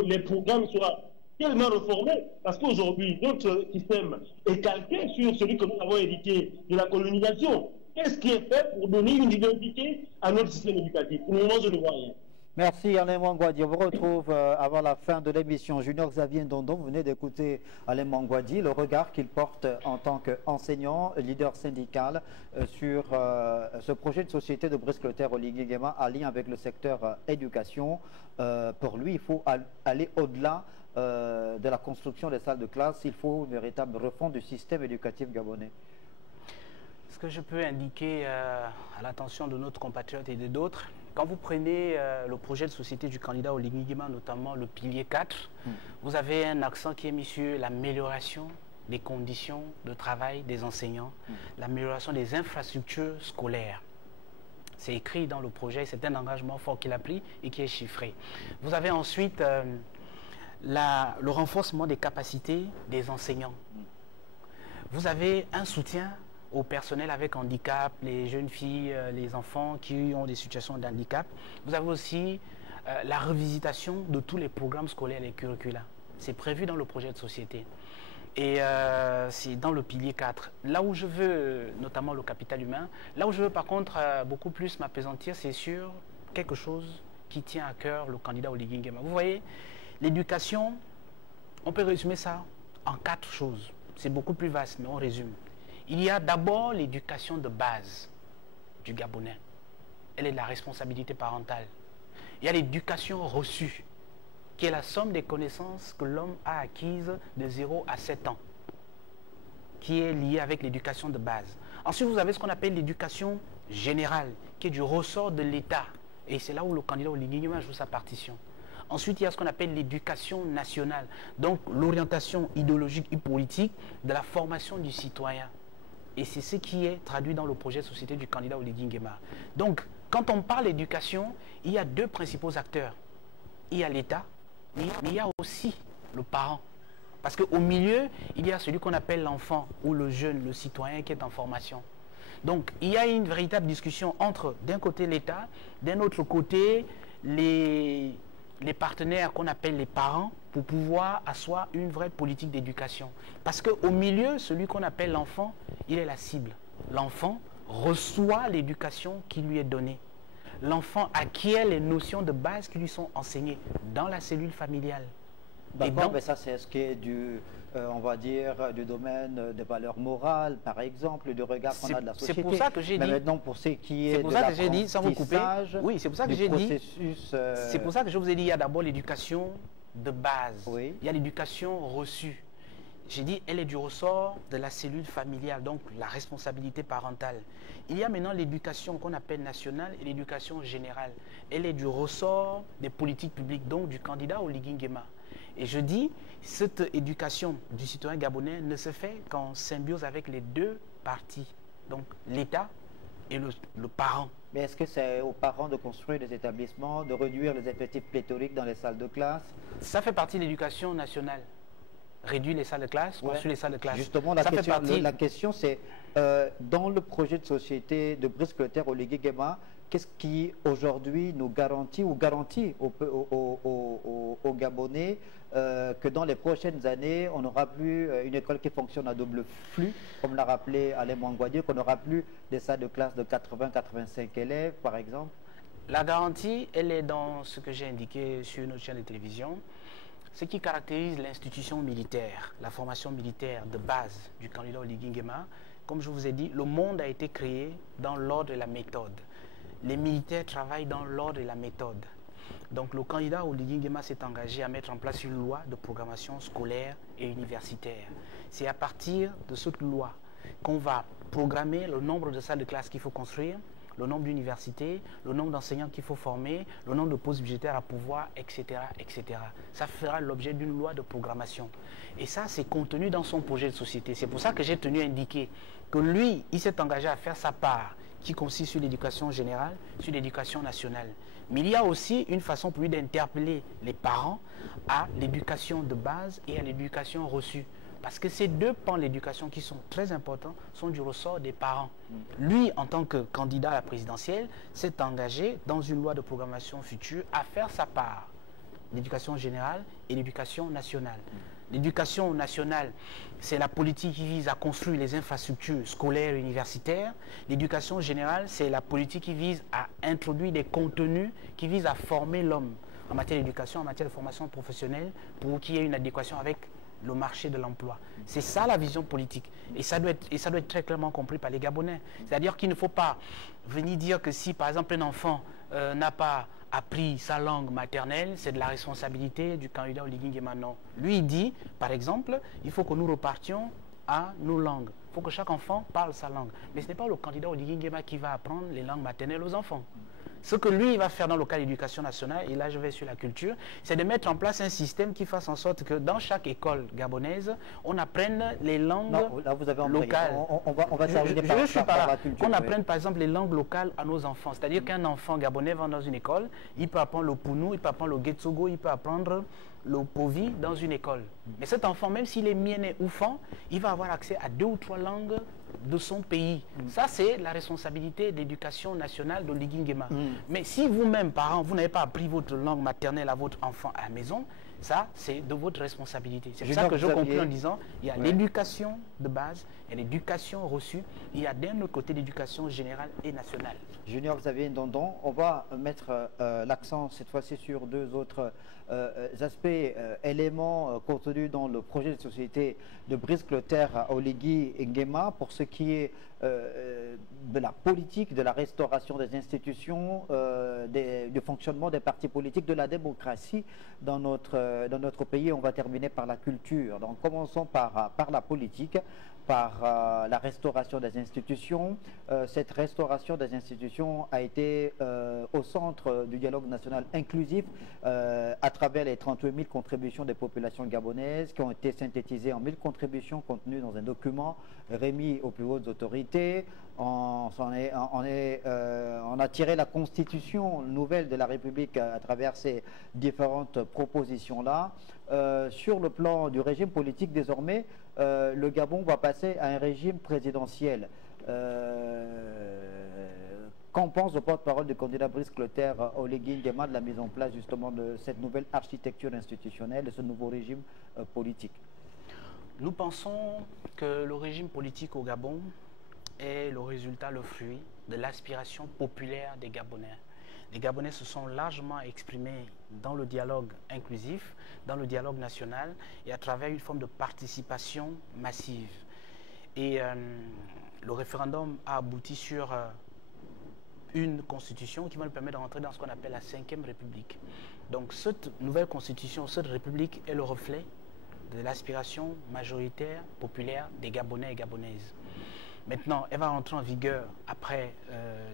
les programmes soient tellement réformés, parce qu'aujourd'hui, notre système est calqué sur celui que nous avons hérité de la colonisation. Qu'est-ce qui est fait pour donner une identité à notre système éducatif? Pour le moment, je ne vois rien. Merci Alain Mangouadi. On vous retrouve avant la fin de l'émission. Junior Xavier Ndondon, vous venez d'écouter Alain Mangouadi, le regard qu'il porte en tant qu'enseignant, leader syndical sur ce projet de société de Brice-Clotaire Oligui Nguema en lien avec le secteur éducation. Pour lui, il faut aller au-delà de la construction des salles de classe. Il faut une véritable refonte du système éducatif gabonais. Ce que je peux indiquer à l'attention de notre compatriote et de d'autres, quand vous prenez le projet de société du candidat Oligui Nguema, notamment le pilier 4, vous avez un accent qui est mis sur l'amélioration des conditions de travail des enseignants, l'amélioration des infrastructures scolaires. C'est écrit dans le projet, c'est un engagement fort qu'il a pris et qui est chiffré. Vous avez ensuite le renforcement des capacités des enseignants. Vous avez un soutien au personnel avec handicap, les jeunes filles, les enfants qui ont des situations de handicap. Vous avez aussi la revisitation de tous les programmes scolaires, les curricula. C'est prévu dans le projet de société. Et c'est dans le pilier 4. Là où je veux, notamment le capital humain, là où je veux par contre beaucoup plus m'appesantir, c'est sur quelque chose qui tient à cœur le candidat Oligui Nguema. Vous voyez, l'éducation, on peut résumer ça en 4 choses. C'est beaucoup plus vaste, mais on résume. Il y a d'abord l'éducation de base du Gabonais. Elle est de la responsabilité parentale. Il y a l'éducation reçue, qui est la somme des connaissances que l'homme a acquises de 0 à 7 ans, qui est liée avec l'éducation de base. Ensuite, vous avez ce qu'on appelle l'éducation générale, qui est du ressort de l'État. Et c'est là où le candidat Oligui Nguema joue sa partition. Ensuite, il y a ce qu'on appelle l'éducation nationale, donc l'orientation idéologique et politique de la formation du citoyen. Et c'est ce qui est traduit dans le projet de société du candidat Oligui Nguema. Donc, quand on parle d'éducation, il y a 2 principaux acteurs. Il y a l'État, mais il y a aussi le parent. Parce qu'au milieu, il y a celui qu'on appelle l'enfant ou le jeune, le citoyen qui est en formation. Donc, il y a une véritable discussion entre, d'un côté, l'État, d'un autre côté, les partenaires qu'on appelle les parents pour pouvoir asseoir une vraie politique d'éducation. Parce qu'au milieu, celui qu'on appelle l'enfant, il est la cible. L'enfant reçoit l'éducation qui lui est donnée. L'enfant acquiert les notions de base qui lui sont enseignées dans la cellule familiale. D'accord, mais ça c'est ce qui est du, on va dire, du domaine des valeurs morales, par exemple, du regard qu'on a de la société. C'est pour ça que j'ai dit. Mais maintenant, pour ce qui est pour ça que j'ai dit, sans vous couper. Oui, c'est pour ça que j'ai dit. C'est pour ça que je vous ai dit, il y a d'abord l'éducation de base. Oui. Il y a l'éducation reçue. J'ai dit, elle est du ressort de la cellule familiale, donc la responsabilité parentale. Il y a maintenant l'éducation qu'on appelle nationale et l'éducation générale. Elle est du ressort des politiques publiques, donc du candidat Oligui Nguema. Et je dis, cette éducation du citoyen gabonais ne se fait qu'en symbiose avec les 2 parties, donc l'État et le parent. Mais est-ce que c'est aux parents de construire des établissements, de réduire les effectifs pléthoriques dans les salles de classe? Ça fait partie de l'éducation nationale. Réduire les salles de classe, construire les salles de classe. Justement, la question c'est, dans le projet de société de Brice-Clotaire Oligui Nguema, qu'est-ce qui aujourd'hui nous garantit ou garantit aux Gabonais que dans les prochaines années, on n'aura plus une école qui fonctionne à double flux, comme l'a rappelé Alain Mangouadi, qu'on n'aura plus des salles de classe de 80-85 élèves, par exemple? La garantie, elle est dans ce que j'ai indiqué sur notre chaîne de télévision. Ce qui caractérise l'institution militaire, la formation militaire de base du candidat Oligui Nguema, comme je vous ai dit, le monde a été créé dans l'ordre de la méthode. Les militaires travaillent dans l'ordre de la méthode. Donc le candidat Oligui Nguema s'est engagé à mettre en place une loi de programmation scolaire et universitaire. C'est à partir de cette loi qu'on va programmer le nombre de salles de classe qu'il faut construire, le nombre d'universités, le nombre d'enseignants qu'il faut former, le nombre de postes budgétaires à pouvoir, etc., etc. Ça fera l'objet d'une loi de programmation. Et ça, c'est contenu dans son projet de société. C'est pour ça que j'ai tenu à indiquer que lui, il s'est engagé à faire sa part, qui consiste sur l'éducation générale, sur l'éducation nationale. Mais il y a aussi une façon pour lui d'interpeller les parents à l'éducation de base et à l'éducation reçue. Parce que ces deux pans de l'éducation qui sont très importants sont du ressort des parents. Lui, en tant que candidat à la présidentielle, s'est engagé dans une loi de programmation future à faire sa part. L'éducation générale et l'éducation nationale. L'éducation nationale, c'est la politique qui vise à construire les infrastructures scolaires et universitaires. L'éducation générale, c'est la politique qui vise à introduire des contenus qui visent à former l'homme en matière d'éducation, en matière de formation professionnelle, pour qu'il y ait une adéquation avec le marché de l'emploi. C'est ça la vision politique. Et ça doit être très clairement compris par les Gabonais. C'est-à-dire qu'il ne faut pas venir dire que si, par exemple, un enfant n'a pas appris sa langue maternelle, c'est de la responsabilité du candidat Oligui Nguema. Non. Lui, il dit, par exemple, il faut que nous repartions à nos langues. Il faut que chaque enfant parle sa langue. Mais ce n'est pas le candidat Oligui Nguema qui va apprendre les langues maternelles aux enfants. Ce que lui il va faire dans le cas de l'éducation nationale, et là je vais sur la culture, c'est de mettre en place un système qui fasse en sorte que dans chaque école gabonaise, on apprenne les langues locales. On va terminer par la culture. On apprenne par exemple les langues locales à nos enfants. C'est-à-dire qu'un enfant gabonais va dans une école, il peut apprendre le Pounou, il peut apprendre le Getsogo, il peut apprendre le Povi dans une école. Mais cet enfant, même s'il est mienné ou fan, il va avoir accès à 2 ou 3 langues de son pays. Ça, c'est la responsabilité de l'éducation nationale d'Oligui Nguema. Mais si vous-même, parents, vous n'avez pas appris votre langue maternelle à votre enfant à la maison, ça, c'est de votre responsabilité. C'est ça que je conclue en disant, il y a l'éducation de base, il y a l'éducation reçue, il y a d'un autre côté l'éducation générale et nationale. Junior Xavier Ndondon, on va mettre l'accent cette fois-ci sur 2 autres aspects, éléments contenus dans le projet de société de Brice Clotaire à Oligui Nguema pour ce qui est de la politique, de la restauration des institutions, du fonctionnement des partis politiques, de la démocratie dans notre pays. On va terminer par la culture. Donc commençons par la politique, par la restauration des institutions. Cette restauration des institutions a été au centre du dialogue national inclusif à travers les 38 000 contributions des populations gabonaises qui ont été synthétisées en 1000 contributions contenues dans un document remis aux plus hautes autorités. On a tiré la constitution nouvelle de la République à travers ces différentes propositions-là. Sur le plan du régime politique, désormais, le Gabon va passer à un régime présidentiel. Qu'en pense le porte-parole du candidat Brice Clotaire Oligui Nguema de la mise en place justement de cette nouvelle architecture institutionnelle, de ce nouveau régime politique? Nous pensons que le régime politique au Gabon est le résultat, le fruit de l'aspiration populaire des Gabonais. Les Gabonais se sont largement exprimés dans le dialogue inclusif, dans le dialogue national et à travers une forme de participation massive. Et le référendum a abouti sur une constitution qui va nous permettre de rentrer dans ce qu'on appelle la 5e République. Donc cette nouvelle constitution, cette République est le reflet de l'aspiration majoritaire, populaire des Gabonais et Gabonaises. Maintenant, elle va rentrer en vigueur après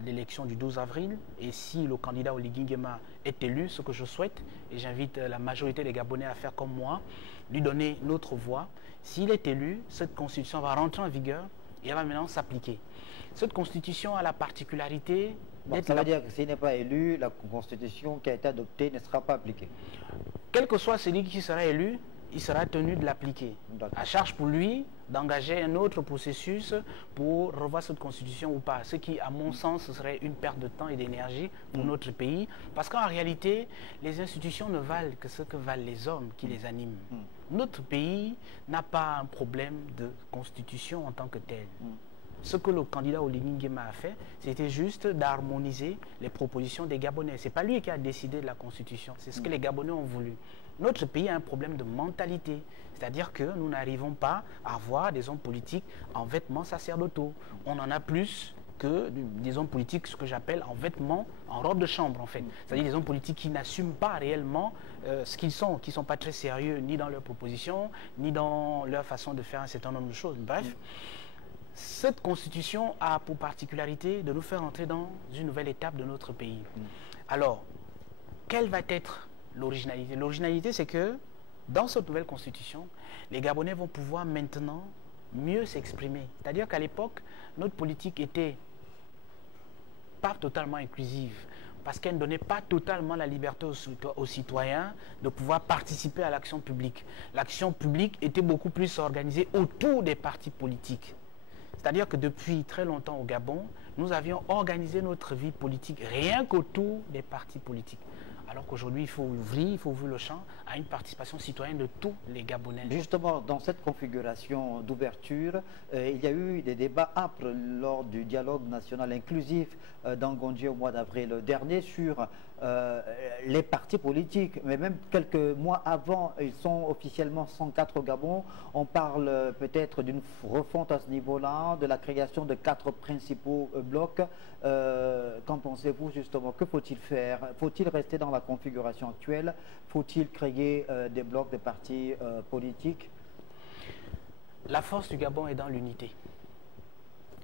l'élection du 12 avril. Et si le candidat Oligui Nguema est élu, ce que je souhaite, et j'invite la majorité des Gabonais à faire comme moi, lui donner notre voix. S'il est élu, cette constitution va rentrer en vigueur et elle va maintenant s'appliquer. Cette constitution a la particularité d'être... Ça veut dire que s'il n'est pas élu, la constitution qui a été adoptée ne sera pas appliquée. Quel que soit celui qui sera élu, il sera tenu de l'appliquer. À charge pour lui d'engager un autre processus pour revoir cette constitution ou pas. Ce qui, à mon sens, serait une perte de temps et d'énergie pour notre pays. Parce qu'en réalité, les institutions ne valent que ce que valent les hommes qui les animent. Notre pays n'a pas un problème de constitution en tant que tel. Ce que le candidat Oligui Nguema a fait, c'était juste d'harmoniser les propositions des Gabonais. Ce n'est pas lui qui a décidé de la Constitution, c'est ce que les Gabonais ont voulu. Notre pays a un problème de mentalité, c'est-à-dire que nous n'arrivons pas à avoir des hommes politiques en vêtements sacerdotaux. On en a plus que des hommes politiques, ce que j'appelle en vêtements, en robe de chambre en fait. C'est-à-dire des hommes politiques qui n'assument pas réellement ce qu'ils sont, qui ne sont pas très sérieux ni dans leurs propositions, ni dans leur façon de faire un certain nombre de choses. Bref. cette constitution a pour particularité de nous faire entrer dans une nouvelle étape de notre pays. Alors, quelle va être l'originalité? L'originalité, c'est que dans cette nouvelle constitution, les Gabonais vont pouvoir maintenant mieux s'exprimer. C'est-à-dire qu'à l'époque, notre politique était pas totalement inclusive, parce qu'elle ne donnait pas totalement la liberté aux citoyens de pouvoir participer à l'action publique. L'action publique était beaucoup plus organisée autour des partis politiques. C'est-à-dire que depuis très longtemps au Gabon, nous avions organisé notre vie politique rien qu'autour des partis politiques. Alors qu'aujourd'hui, il faut ouvrir le champ à une participation citoyenne de tous les Gabonais. Justement, dans cette configuration d'ouverture, il y a eu des débats âpres lors du dialogue national inclusif d'Angondji au mois d'avril dernier sur les partis politiques. Mais même quelques mois avant, ils sont officiellement 104 au Gabon. On parle peut-être d'une refonte à ce niveau-là, de la création de 4 principaux blocs. Qu'en pensez-vous justement? Que faut-il faire? Faut-il rester dans la configuration actuelle? Faut-il créer des blocs de partis politiques? La force du Gabon est dans l'unité.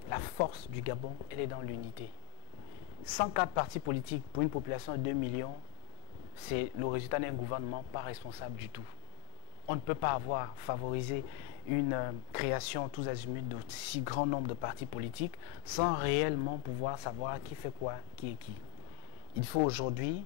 La force du Gabon, elle est dans l'unité. 104 partis politiques pour une population de 2 millions, c'est le résultat d'un gouvernement pas responsable du tout. On ne peut pas avoir favorisé une création tous azimuts de si grand nombre de partis politiques sans réellement pouvoir savoir qui fait quoi, qui est qui. Il faut aujourd'hui,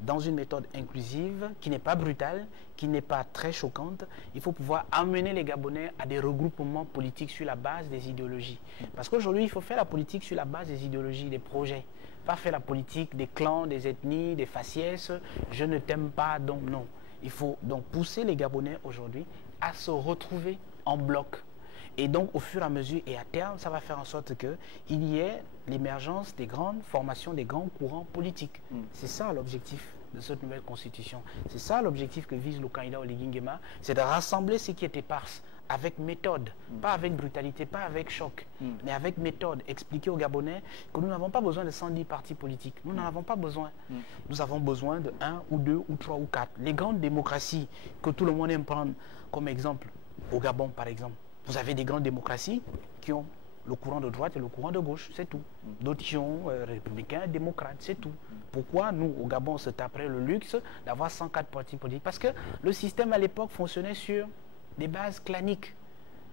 dans une méthode inclusive, qui n'est pas brutale, qui n'est pas très choquante, il faut pouvoir amener les Gabonais à des regroupements politiques sur la base des idéologies. Parce qu'aujourd'hui, il faut faire la politique sur la base des idéologies, des projets. Pas faire la politique des clans, des ethnies, des faciès. Je ne t'aime pas, donc non. Il faut donc pousser les Gabonais aujourd'hui à se retrouver en bloc. Et donc, au fur et à mesure et à terme, ça va faire en sorte qu'il y ait l'émergence des grandes formations, des grands courants politiques. C'est ça l'objectif de cette nouvelle constitution. C'est ça l'objectif que vise le candidat Oligui Nguema, c'est de rassembler ce qui est éparse avec méthode, pas avec brutalité, pas avec choc, mais avec méthode. Expliquer aux Gabonais que nous n'avons pas besoin de 110 partis politiques. Nous n'en avons pas besoin. Nous avons besoin de 1 ou 2 ou 3 ou 4. Les grandes démocraties que tout le monde aime prendre comme exemple, au Gabon par exemple, vous avez des grandes démocraties qui ont le courant de droite et le courant de gauche, c'est tout. D'autres qui ont républicains, démocrates, c'est tout. Pourquoi nous, au Gabon, on se taperait le luxe d'avoir 104 partis politiques? Parce que le système à l'époque fonctionnait sur des bases claniques.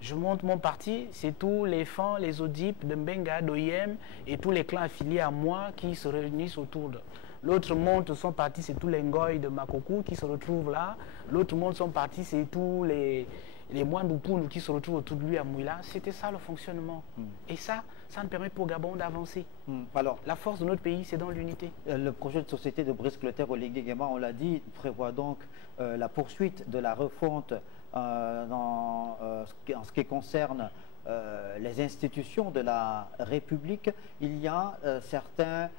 Je monte mon parti, c'est tous les FAN, les ODIP, de Mbenga, d'OIM et tous les clans affiliés à moi qui se réunissent autour de. L'autre monte son parti, c'est tous les Ngoy de Makokou qui se retrouvent là. L'autre monte son parti, c'est tous les Mwandoupoun qui se retrouvent autour de lui à Mouila. C'était ça le fonctionnement. Et ça ne permet pas au Gabon d'avancer. Alors, la force de notre pays, c'est dans l'unité. Le projet de société de Brice Clotaire Oligui Nguema, on l'a dit, prévoit donc la poursuite de la refonte en ce qui concerne les institutions de la République. Il y a certains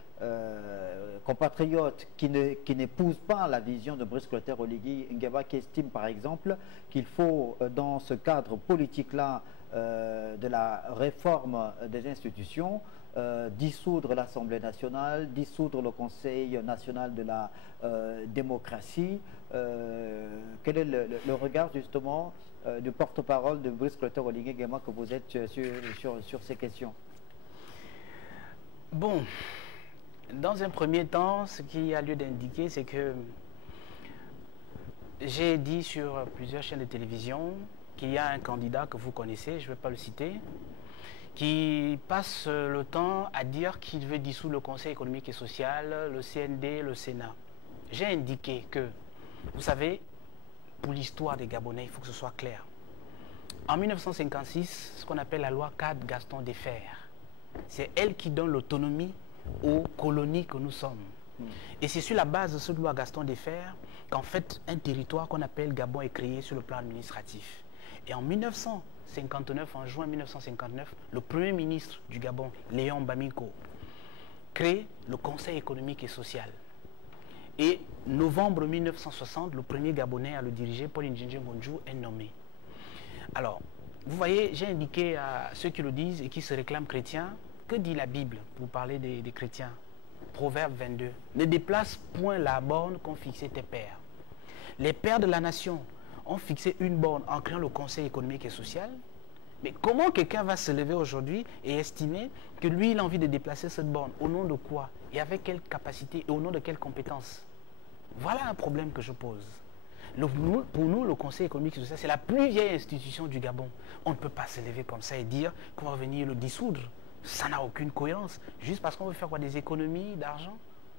compatriotes qui n'épousent pas la vision de Brice Clotaire Oligui Nguema, qui estiment par exemple qu'il faut, dans ce cadre politique-là de la réforme des institutions, dissoudre l'Assemblée nationale, dissoudre le Conseil national de la démocratie. Quel est le regard justement du porte-parole de Brice Clotaire Oligui Nguema que vous êtes sur ces questions? Bon, dans un premier temps, ce qui a lieu d'indiquer, c'est que j'ai dit sur plusieurs chaînes de télévision qu'il y a un candidat que vous connaissez, je ne vais pas le citer, qui passe le temps à dire qu'il veut dissoudre le Conseil économique et social, le CND, le Sénat. J'ai indiqué que, vous savez, pour l'histoire des Gabonais, il faut que ce soit clair. En 1956, ce qu'on appelle la loi cadre Gaston Defferre, c'est elle qui donne l'autonomie aux colonies que nous sommes. Et c'est sur la base de cette loi Gaston Defferre qu'en fait un territoire qu'on appelle Gabon est créé sur le plan administratif. Et en 1959, en juin 1959, le premier ministre du Gabon, Léon Bamiko, crée le Conseil économique et social. Et novembre 1960, le premier Gabonais à le diriger, Paul Ndjindje Ngonjou, est nommé. Alors, vous voyez, j'ai indiqué à ceux qui le disent et qui se réclament chrétiens, que dit la Bible pour parler des chrétiens? Proverbe 22. Ne déplace point la borne qu'ont fixé tes pères. Les pères de la nation ont fixé une borne en créant le Conseil économique et social. Mais comment quelqu'un va se lever aujourd'hui et estimer que lui, il a envie de déplacer cette borne? Au nom de quoi? Et avec quelle capacité? Et au nom de quelles compétences? Voilà un problème que je pose. Pour nous, le Conseil économique et social, c'est la plus vieille institution du Gabon. On ne peut pas se lever comme ça et dire qu'on va venir le dissoudre. Ça n'a aucune cohérence. Juste parce qu'on veut faire quoi? Des économies d'argent?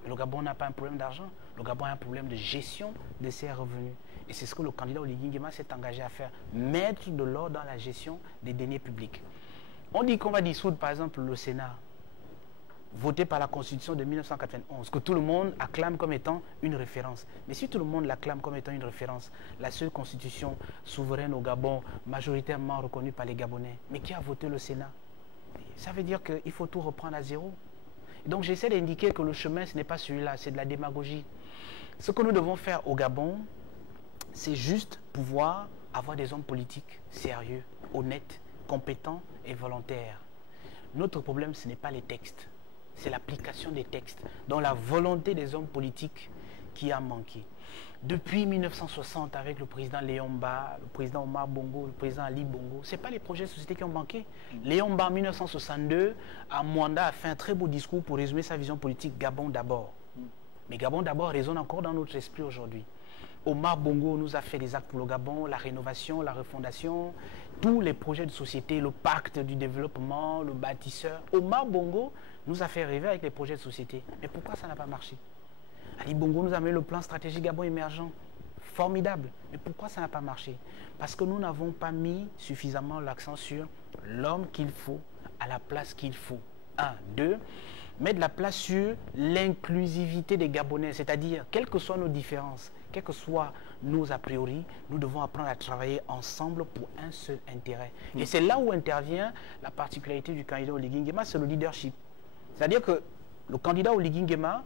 Le Gabon n'a pas un problème d'argent. Le Gabon a un problème de gestion de ses revenus. Et c'est ce que le candidat Oligui Nguema s'est engagé à faire. Mettre de l'ordre dans la gestion des deniers publics. On dit qu'on va dissoudre, par exemple, le Sénat, voté par la Constitution de 1991, que tout le monde acclame comme étant une référence. Mais si tout le monde l'acclame comme étant une référence, la seule Constitution souveraine au Gabon, majoritairement reconnue par les Gabonais, mais qui a voté le Sénat? Ça veut dire qu'il faut tout reprendre à zéro. Donc j'essaie d'indiquer que le chemin, ce n'est pas celui-là, c'est de la démagogie. Ce que nous devons faire au Gabon, c'est juste pouvoir avoir des hommes politiques sérieux, honnêtes, compétents et volontaires. Notre problème, ce n'est pas les textes, c'est l'application des textes, dont la volonté des hommes politiques qui a manqué. Depuis 1960, avec le président Léon Mba, le président Omar Bongo, le président Ali Bongo, ce n'est pas les projets de société qui ont manqué. Léon Mba, en 1962, à Mwanda, a fait un très beau discours pour résumer sa vision politique, Gabon d'abord. Mais Gabon d'abord résonne encore dans notre esprit aujourd'hui. Omar Bongo nous a fait des actes pour le Gabon, la rénovation, la refondation, tous les projets de société, le pacte du développement, le bâtisseur. Omar Bongo nous a fait rêver avec les projets de société. Mais pourquoi ça n'a pas marché? Ali Bongo nous a mis le plan stratégique Gabon émergent. Formidable. Mais pourquoi ça n'a pas marché? Parce que nous n'avons pas mis suffisamment l'accent sur l'homme qu'il faut à la place qu'il faut. 1. 2. Mettre la place sur l'inclusivité des Gabonais, c'est-à-dire, quelles que soient nos différences, quels que soient nos a priori, nous devons apprendre à travailler ensemble pour un seul intérêt. Et c'est là où intervient la particularité du candidat Oligui Nguema, c'est le leadership. C'est-à-dire que le candidat Oligui Nguema,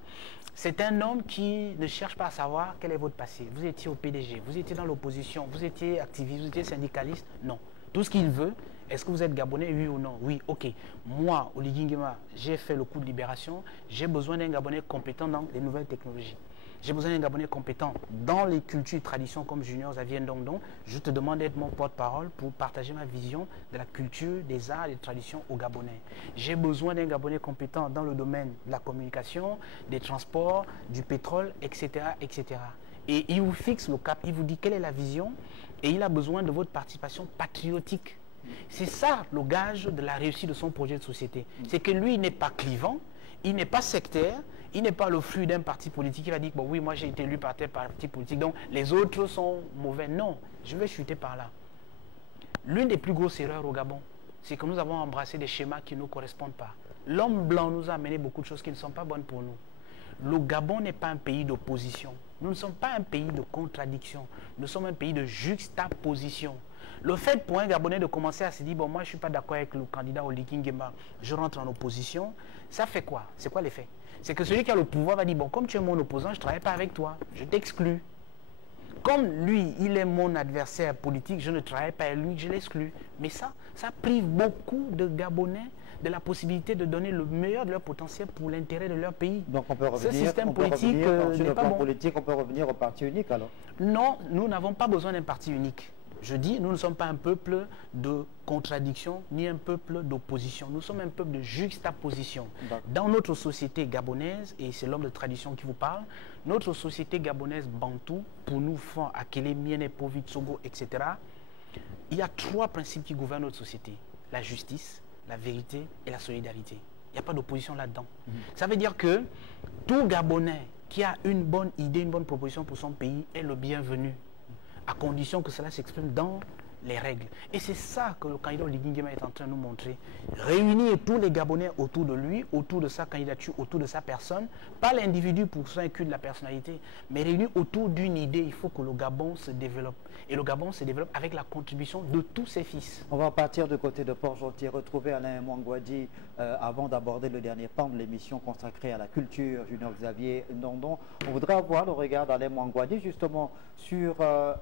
c'est un homme qui ne cherche pas à savoir quel est votre passé. Vous étiez au PDG, vous étiez dans l'opposition, vous étiez activiste, vous étiez syndicaliste. Non. Tout ce qu'il veut, est-ce que vous êtes Gabonais, oui ou non? Oui, ok. Moi, Oligui Nguema, j'ai fait le coup de libération. J'ai besoin d'un Gabonais compétent dans les nouvelles technologies. J'ai besoin d'un Gabonais compétent dans les cultures et traditions comme Junior Xavier Ndongdong. Je te demande d'être mon porte-parole pour partager ma vision de la culture, des arts et des traditions aux Gabonais. J'ai besoin d'un Gabonais compétent dans le domaine de la communication, des transports, du pétrole, etc., etc. Et il vous fixe le cap, il vous dit quelle est la vision et il a besoin de votre participation patriotique. C'est ça le gage de la réussite de son projet de société. C'est que lui, il n'est pas clivant, il n'est pas sectaire, il n'est pas le fruit d'un parti politique qui va dire bon, oui, moi j'ai été élu par tel parti politique, donc les autres sont mauvais. Non, je vais chuter par là. L'une des plus grosses erreurs au Gabon, c'est que nous avons embrassé des schémas qui ne nous correspondent pas. L'homme blanc nous a amené beaucoup de choses qui ne sont pas bonnes pour nous. Le Gabon n'est pas un pays d'opposition. Nous ne sommes pas un pays de contradiction. Nous sommes un pays de juxtaposition. Le fait pour un Gabonais de commencer à se dire, bon, moi je ne suis pas d'accord avec le candidat Oligui Nguema, je rentre en opposition, ça fait quoi? C'est quoi l'effet? C'est que celui qui a le pouvoir va dire, bon, comme tu es mon opposant, je ne travaille pas avec toi, je t'exclus. Comme lui, il est mon adversaire politique, je ne travaille pas avec lui, je l'exclus. Mais ça prive beaucoup de Gabonais de la possibilité de donner le meilleur de leur potentiel pour l'intérêt de leur pays. Donc on peut revenir, ce système politique sur le plan politique, on peut revenir au parti unique alors? Non, nous n'avons pas besoin d'un parti unique. Je dis, nous ne sommes pas un peuple de contradiction, ni un peuple d'opposition. Nous sommes un peuple de juxtaposition. Dans notre société gabonaise, et c'est l'homme de tradition qui vous parle, notre société gabonaise bantou, pour nous, Fan, Akele, Miene, Povi, Tsogo, etc., il y a 3 principes qui gouvernent notre société. La justice, la vérité et la solidarité. Il n'y a pas d'opposition là-dedans. Ça veut dire que tout Gabonais qui a une bonne idée, une bonne proposition pour son pays est le bienvenu, à condition que cela s'exprime dans les règles. Et c'est ça que le candidat Oligui Nguema est en train de nous montrer. Réunir tous les Gabonais autour de lui, autour de sa candidature, autour de sa personne, pas l'individu pour s'inculquer de la personnalité, mais réunir autour d'une idée. Il faut que le Gabon se développe. Et le Gabon se développe avec la contribution de tous ses fils. On va partir du côté de Port-Gentil, retrouver Alain Mwangwadi avant d'aborder le dernier pan de l'émission consacrée à la culture, Junior Xavier Ndongdong. On voudrait avoir le regard d'Alain Mwangwadi justement sur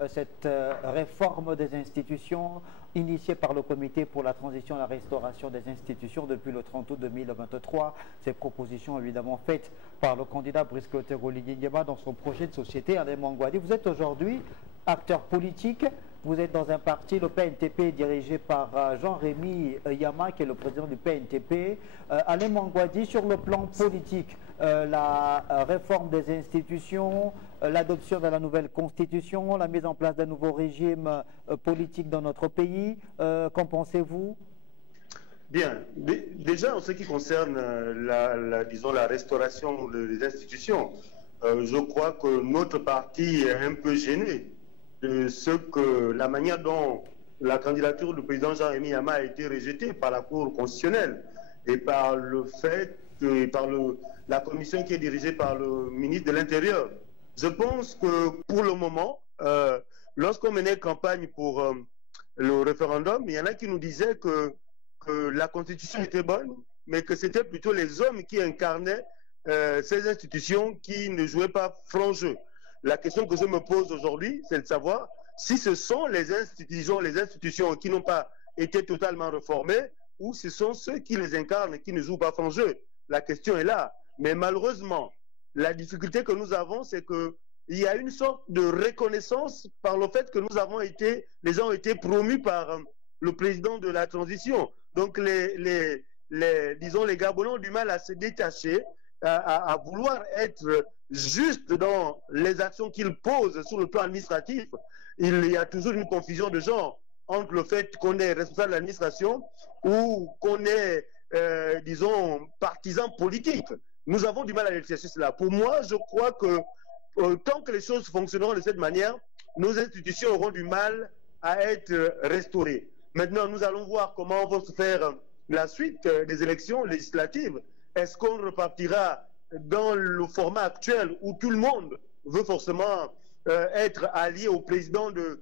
cette réforme des institutions initiée par le Comité pour la transition et la restauration des institutions depuis le 30 août 2023. Ces propositions évidemment faites par le candidat Brice Clotaire Oligui Nguema dans son projet de société. Alain Mwangwadi, vous êtes aujourd'hui acteur politique, Vous êtes dans un parti, le PNTP, dirigé par Jean-Rémy Yama, qui est le président du PNTP. Alain Mangouadi, sur le plan politique, la réforme des institutions, l'adoption de la nouvelle constitution, la mise en place d'un nouveau régime politique dans notre pays, qu'en pensez-vous? Bien. Déjà, en ce qui concerne disons, la restauration des institutions, je crois que notre parti est un peu gêné de la manière dont la candidature du président Jean-Rémy Yama a été rejetée par la Cour constitutionnelle et par le fait que, la commission qui est dirigée par le ministre de l'Intérieur. Je pense que pour le moment, lorsqu'on menait campagne pour le référendum, il y en a qui nous disaient que la Constitution était bonne, mais que c'était plutôt les hommes qui incarnaient ces institutions qui ne jouaient pas franc jeu. La question que je me pose aujourd'hui, c'est de savoir si ce sont les institutions qui n'ont pas été totalement réformées ou ce sont ceux qui les incarnent qui ne jouent pas franc jeu. La question est là. Mais malheureusement, la difficulté que nous avons, c'est qu'il y a une sorte de reconnaissance par le fait que les gens ont été promus par le président de la transition. Donc disons, les Gabonais ont du mal à se détacher, à vouloir être juste dans les actions qu'ils posent sur le plan administratif. Il y a toujours une confusion de genre entre le fait qu'on est responsable de l'administration ou qu'on est, disons, partisan politique. Nous avons du mal à l'exercer cela. Pour moi, je crois que tant que les choses fonctionneront de cette manière, nos institutions auront du mal à être restaurées. Maintenant, nous allons voir comment va se faire la suite des élections législatives. Est-ce qu'on repartira dans le format actuel où tout le monde veut forcément être allié au président de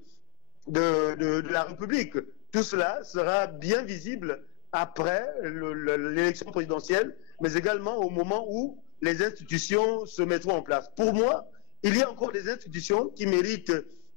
la République? Tout cela sera bien visible après l'élection présidentielle, mais également au moment où les institutions se mettront en place. Pour moi, il y a encore des institutions qui méritent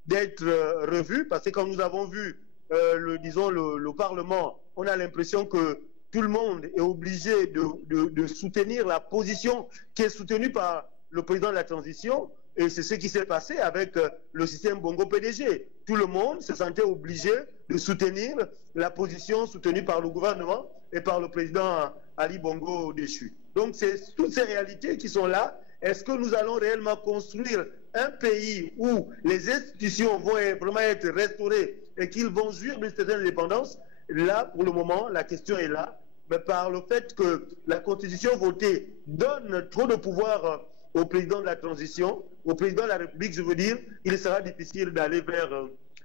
d'être revues, parce que quand nous avons vu le Parlement, on a l'impression que tout le monde est obligé de soutenir la position qui est soutenue par le président de la transition. Et c'est ce qui s'est passé avec le système Bongo PDG. Tout le monde se sentait obligé de soutenir la position soutenue par le gouvernement et par le président Ali Bongo déchu. Donc c'est toutes ces réalités qui sont là. Est-ce que nous allons réellement construire un pays où les institutions vont vraiment être restaurées et qu'ils vont jouir d'une certaine indépendance? Là, pour le moment, la question est là. Mais par le fait que la Constitution votée donne trop de pouvoir au président de la transition, au président de la République, je veux dire, il sera difficile d'aller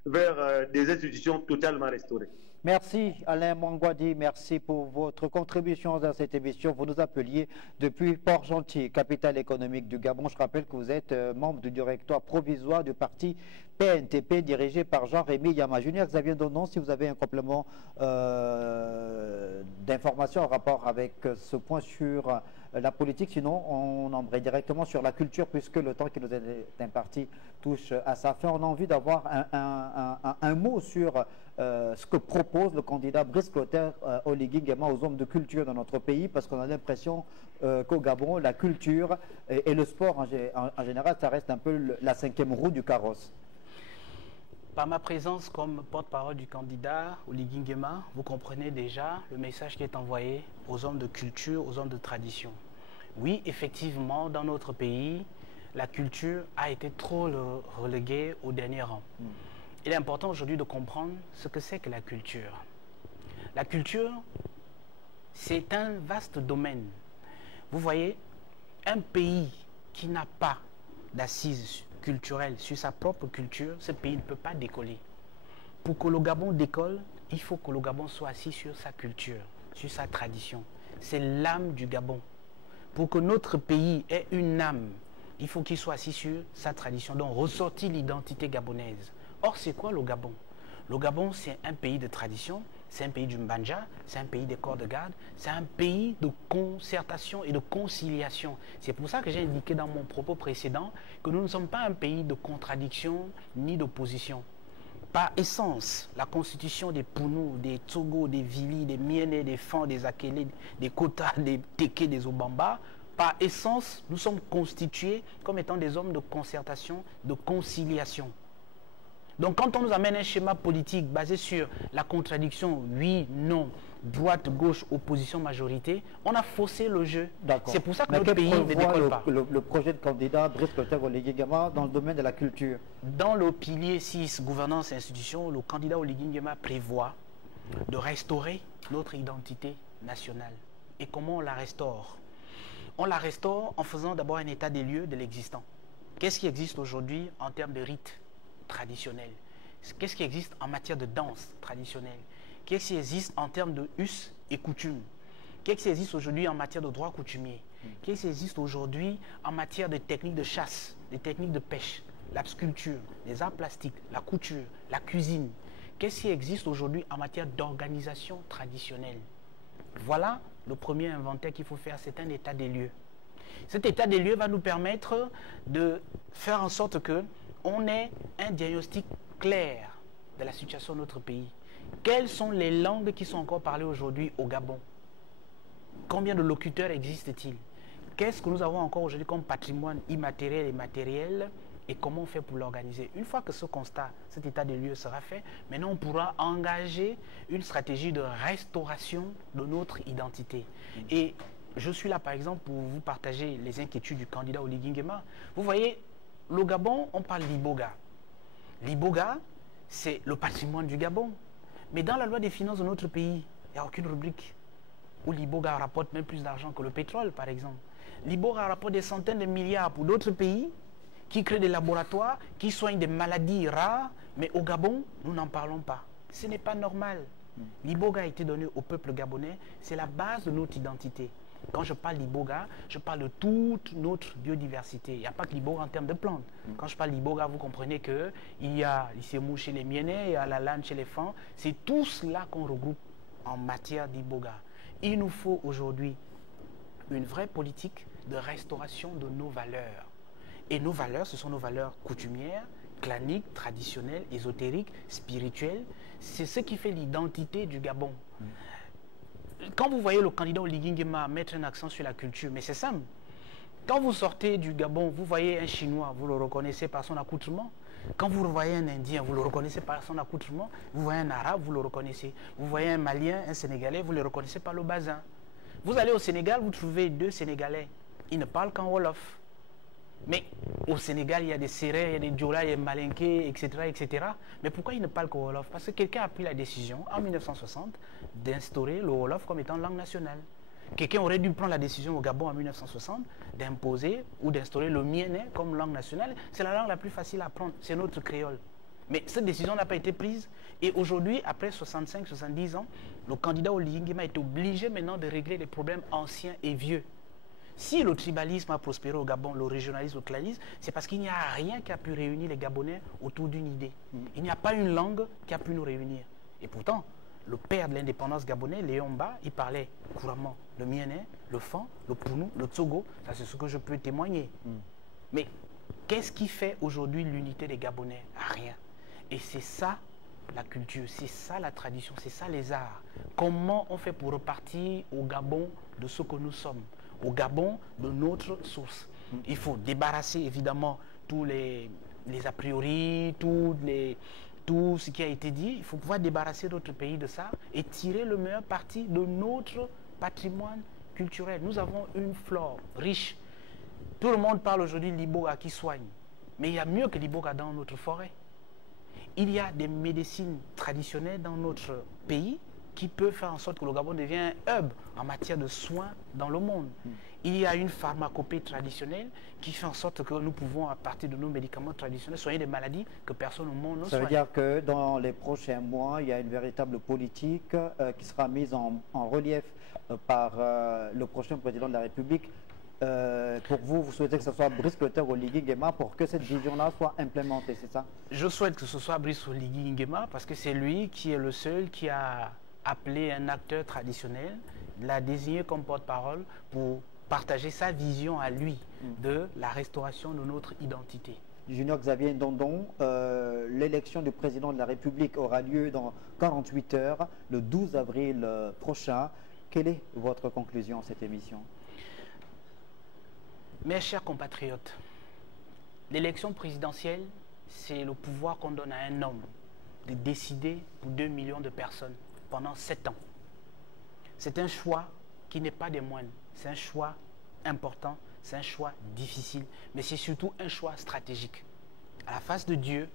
vers des institutions totalement restaurées. Merci Alain Mangouadi, merci pour votre contribution dans cette émission. Vous nous appeliez depuis Port-Gentil, capitale économique du Gabon. Je rappelle que vous êtes membre du directoire provisoire du parti PNTP dirigé par Jean-Rémy Yama. Junior Xavier Donon, si vous avez un complément d'information en rapport avec ce point sur la politique, sinon on embraye directement sur la culture puisque le temps qui nous est imparti touche à sa fin. On a envie d'avoir un mot sur ce que propose le candidat Brice Clotaire Oligui Nguema aux hommes de culture dans notre pays, parce qu'on a l'impression qu'au Gabon, la culture et le sport en général, ça reste un peu la cinquième roue du carrosse. Par ma présence comme porte-parole du candidat Oligui Nguema, vous comprenez déjà le message qui est envoyé aux hommes de culture, aux hommes de tradition. Oui, effectivement, dans notre pays, la culture a été trop reléguée au dernier rang. Il est important aujourd'hui de comprendre ce que c'est que la culture. La culture, c'est un vaste domaine. Vous voyez, un pays qui n'a pas d'assises culturelles sur sa propre culture, ce pays ne peut pas décoller. Pour que le Gabon décolle, il faut que le Gabon soit assis sur sa culture, sur sa tradition. C'est l'âme du Gabon. Pour que notre pays ait une âme, il faut qu'il soit assis sur sa tradition, donc ressortir l'identité gabonaise. Or, c'est quoi le Gabon? Le Gabon, c'est un pays de tradition, c'est un pays du Mbanja, c'est un pays des corps de garde, c'est un pays de concertation et de conciliation. C'est pour ça que j'ai indiqué dans mon propos précédent que nous ne sommes pas un pays de contradiction ni d'opposition. Par essence, la constitution des Pounou, des Tsogo, des Vili, des Miene, des Fan, des Akele, des Kota, des Teke, des Obamba, par essence, nous sommes constitués comme étant des hommes de concertation, de conciliation. Donc quand on nous amène un schéma politique basé sur la contradiction, oui, non, droite, gauche, opposition, majorité, on a faussé le jeu. C'est pour ça que notre pays ne décolle pas. Le projet de candidat Brice Clotaire Oligui Nguema dans le domaine de la culture? Dans le pilier 6, gouvernance et institutions, le candidat Oligui Nguema prévoit de restaurer notre identité nationale. Et comment on la restaure? On la restaure en faisant d'abord un état des lieux de l'existant. Qu'est-ce qui existe aujourd'hui en termes de rites traditionnels? Qu'est-ce qui existe en matière de danse traditionnelle? Qu'est-ce qui existe en termes de us et coutumes? Qu'est-ce qui existe aujourd'hui en matière de droit coutumier? Qu'est-ce qui existe aujourd'hui en matière de techniques de chasse, des techniques de pêche, la sculpture, les arts plastiques, la couture, la cuisine? Qu'est-ce qui existe aujourd'hui en matière d'organisation traditionnelle? Voilà le premier inventaire qu'il faut faire, c'est un état des lieux. Cet état des lieux va nous permettre de faire en sorte qu'on ait un diagnostic clair de la situation de notre pays. Quelles sont les langues qui sont encore parlées aujourd'hui au Gabon? Combien de locuteurs existe-t-il? Qu'est-ce que nous avons encore aujourd'hui comme patrimoine immatériel et matériel? Et comment on fait pour l'organiser? Une fois que ce constat, cet état des lieux sera fait, maintenant on pourra engager une stratégie de restauration de notre identité. Et je suis là par exemple pour vous partager les inquiétudes du candidat Oligui Nguema. Vous voyez, le Gabon, on parle d'Iboga. L'Iboga, c'est le patrimoine du Gabon. Mais dans la loi des finances de notre pays, il n'y a aucune rubrique où l'Iboga rapporte même plus d'argent que le pétrole, par exemple. L'Iboga rapporte des centaines de milliards pour d'autres pays qui créent des laboratoires, qui soignent des maladies rares, mais au Gabon, nous n'en parlons pas. Ce n'est pas normal. L'Iboga a été donné au peuple gabonais, c'est la base de notre identité. Quand je parle d'Iboga, je parle de toute notre biodiversité. Il n'y a pas que l'Iboga en termes de plantes. Quand je parle d'Iboga, vous comprenez qu'il y a l'Issemou chez les Mienais, il y a la Lane chez les Fans. C'est tout cela qu'on regroupe en matière d'Iboga. Il nous faut aujourd'hui une vraie politique de restauration de nos valeurs. Et nos valeurs, ce sont nos valeurs coutumières, claniques, traditionnelles, ésotériques, spirituelles. C'est ce qui fait l'identité du Gabon. Quand vous voyez le candidat Oligui Nguema mettre un accent sur la culture, mais c'est simple. Quand vous sortez du Gabon, vous voyez un Chinois, vous le reconnaissez par son accoutrement. Quand vous voyez un Indien, vous le reconnaissez par son accoutrement. Vous voyez un Arabe, vous le reconnaissez. Vous voyez un Malien, un Sénégalais, vous le reconnaissez par le bazin. Vous allez au Sénégal, vous trouvez deux Sénégalais. Ils ne parlent qu'en Wolof. Mais au Sénégal, il y a des Sérères, il y a des Diola, il y a des Malinké, etc., etc. Mais pourquoi ils ne parlent qu'au Wolof? Parce que quelqu'un a pris la décision, en 1960, d'instaurer le Wolof comme étant langue nationale. Quelqu'un aurait dû prendre la décision au Gabon en 1960 d'imposer ou d'instaurer le Mienais comme langue nationale. C'est la langue la plus facile à apprendre, c'est notre créole. Mais cette décision n'a pas été prise. Et aujourd'hui, après 65-70 ans, le candidat Oligui Nguema est obligé maintenant de régler les problèmes anciens et vieux. Si le tribalisme a prospéré au Gabon, le régionalisme, le clanisme, c'est parce qu'il n'y a rien qui a pu réunir les Gabonais autour d'une idée. Il n'y a pas une langue qui a pu nous réunir. Et pourtant, le père de l'indépendance gabonais, Léon Mba, il parlait couramment le Mienais, le Fan, le Pounou, le Tsogo. Ça, c'est ce que je peux témoigner. Mais qu'est-ce qui fait aujourd'hui l'unité des Gabonais? Rien. Et c'est ça la culture, c'est ça la tradition, c'est ça les arts. Comment on fait pour repartir au Gabon de ce que nous sommes, au Gabon de notre source? Il faut débarrasser évidemment tous les a priori, tout ce qui a été dit. Il faut pouvoir débarrasser notre pays de ça et tirer le meilleur parti de notre patrimoine culturel. Nous avons une flore riche. Tout le monde parle aujourd'hui de l'Iboga qui soigne. Mais il y a mieux que l'Iboga dans notre forêt. Il y a des médecines traditionnelles dans notre pays qui peuvent faire en sorte que le Gabon devienne un hub en matière de soins dans le monde. Il y a une pharmacopée traditionnelle qui fait en sorte que nous pouvons, à partir de nos médicaments traditionnels, soigner des maladies que personne au monde ne soigne. Ça veut dire que dans les prochains mois, il y a une véritable politique qui sera mise en relief par le prochain président de la République. Pour vous, vous souhaitez que ce soit Brice Clotaire Oligui Nguema pour que cette vision-là soit implémentée, c'est ça? Je souhaite que ce soit Brice Oligui Nguema parce que c'est lui qui est le seul qui a appelé un acteur traditionnel, l'a désigné comme porte-parole pour partager sa vision à lui de la restauration de notre identité. Junior Xavier Ndondon, l'élection du président de la République aura lieu dans 48 heures, le 12 avril prochain. Quelle est votre conclusion à cette émission? Mes chers compatriotes, l'élection présidentielle, c'est le pouvoir qu'on donne à un homme de décider pour 2 millions de personnes pendant 7 ans. C'est un choix qui n'est pas des moindres. C'est un choix important, c'est un choix difficile, mais c'est surtout un choix stratégique. À la face de Dieu,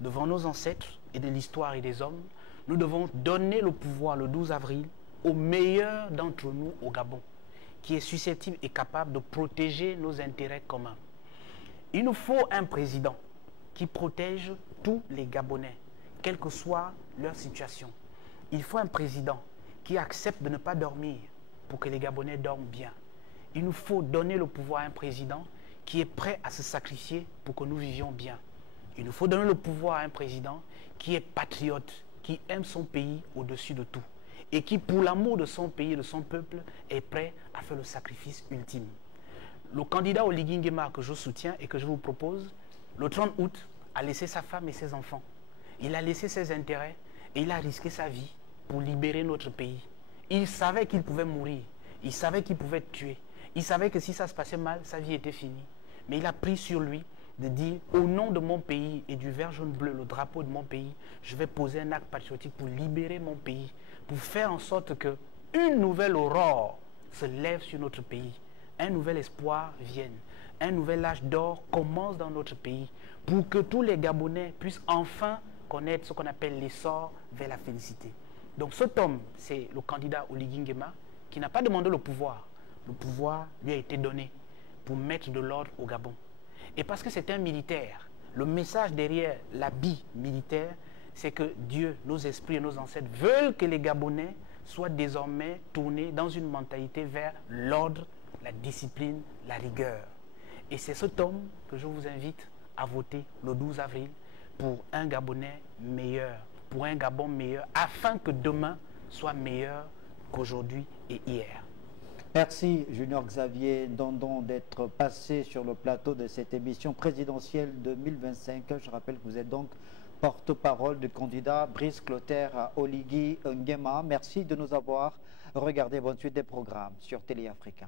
devant nos ancêtres et de l'histoire et des hommes, nous devons donner le pouvoir le 12 avril au meilleur d'entre nous au Gabon, qui est susceptible et capable de protéger nos intérêts communs. Il nous faut un président qui protège tous les Gabonais, quelle que soit leur situation. Il faut un président qui accepte de ne pas dormir pour que les Gabonais dorment bien. Il nous faut donner le pouvoir à un président qui est prêt à se sacrifier pour que nous vivions bien. Il nous faut donner le pouvoir à un président qui est patriote, qui aime son pays au-dessus de tout et qui, pour l'amour de son pays et de son peuple, est prêt à faire le sacrifice ultime. Le candidat Oligui Nguema que je soutiens et que je vous propose, le 30 août, a laissé sa femme et ses enfants. Il a laissé ses intérêts et il a risqué sa vie pour libérer notre pays. Il savait qu'il pouvait mourir, il savait qu'il pouvait être tué, il savait que si ça se passait mal, sa vie était finie. Mais il a pris sur lui de dire, au nom de mon pays et du vert jaune bleu, le drapeau de mon pays, je vais poser un acte patriotique pour libérer mon pays, pour faire en sorte que une nouvelle aurore se lève sur notre pays, un nouvel espoir vienne, un nouvel âge d'or commence dans notre pays, pour que tous les Gabonais puissent enfin connaître ce qu'on appelle l'essor vers la félicité. Donc cet homme, c'est le candidat Oligui Nguema, qui n'a pas demandé le pouvoir. Le pouvoir lui a été donné pour mettre de l'ordre au Gabon. Et parce que c'est un militaire, le message derrière l'habit militaire, c'est que Dieu, nos esprits et nos ancêtres veulent que les Gabonais soient désormais tournés dans une mentalité vers l'ordre, la discipline, la rigueur. Et c'est cet homme que je vous invite à voter le 12 avril pour un Gabonais meilleur, pour un Gabon meilleur, afin que demain soit meilleur qu'aujourd'hui et hier. Merci Junior Xavier Ndondon d'être passé sur le plateau de cette émission présidentielle 2025. Je rappelle que vous êtes donc porte-parole du candidat Brice Clotaire Oligui Nguema. Merci de nous avoir regardé. Bonne suite des programmes sur Télé Africa.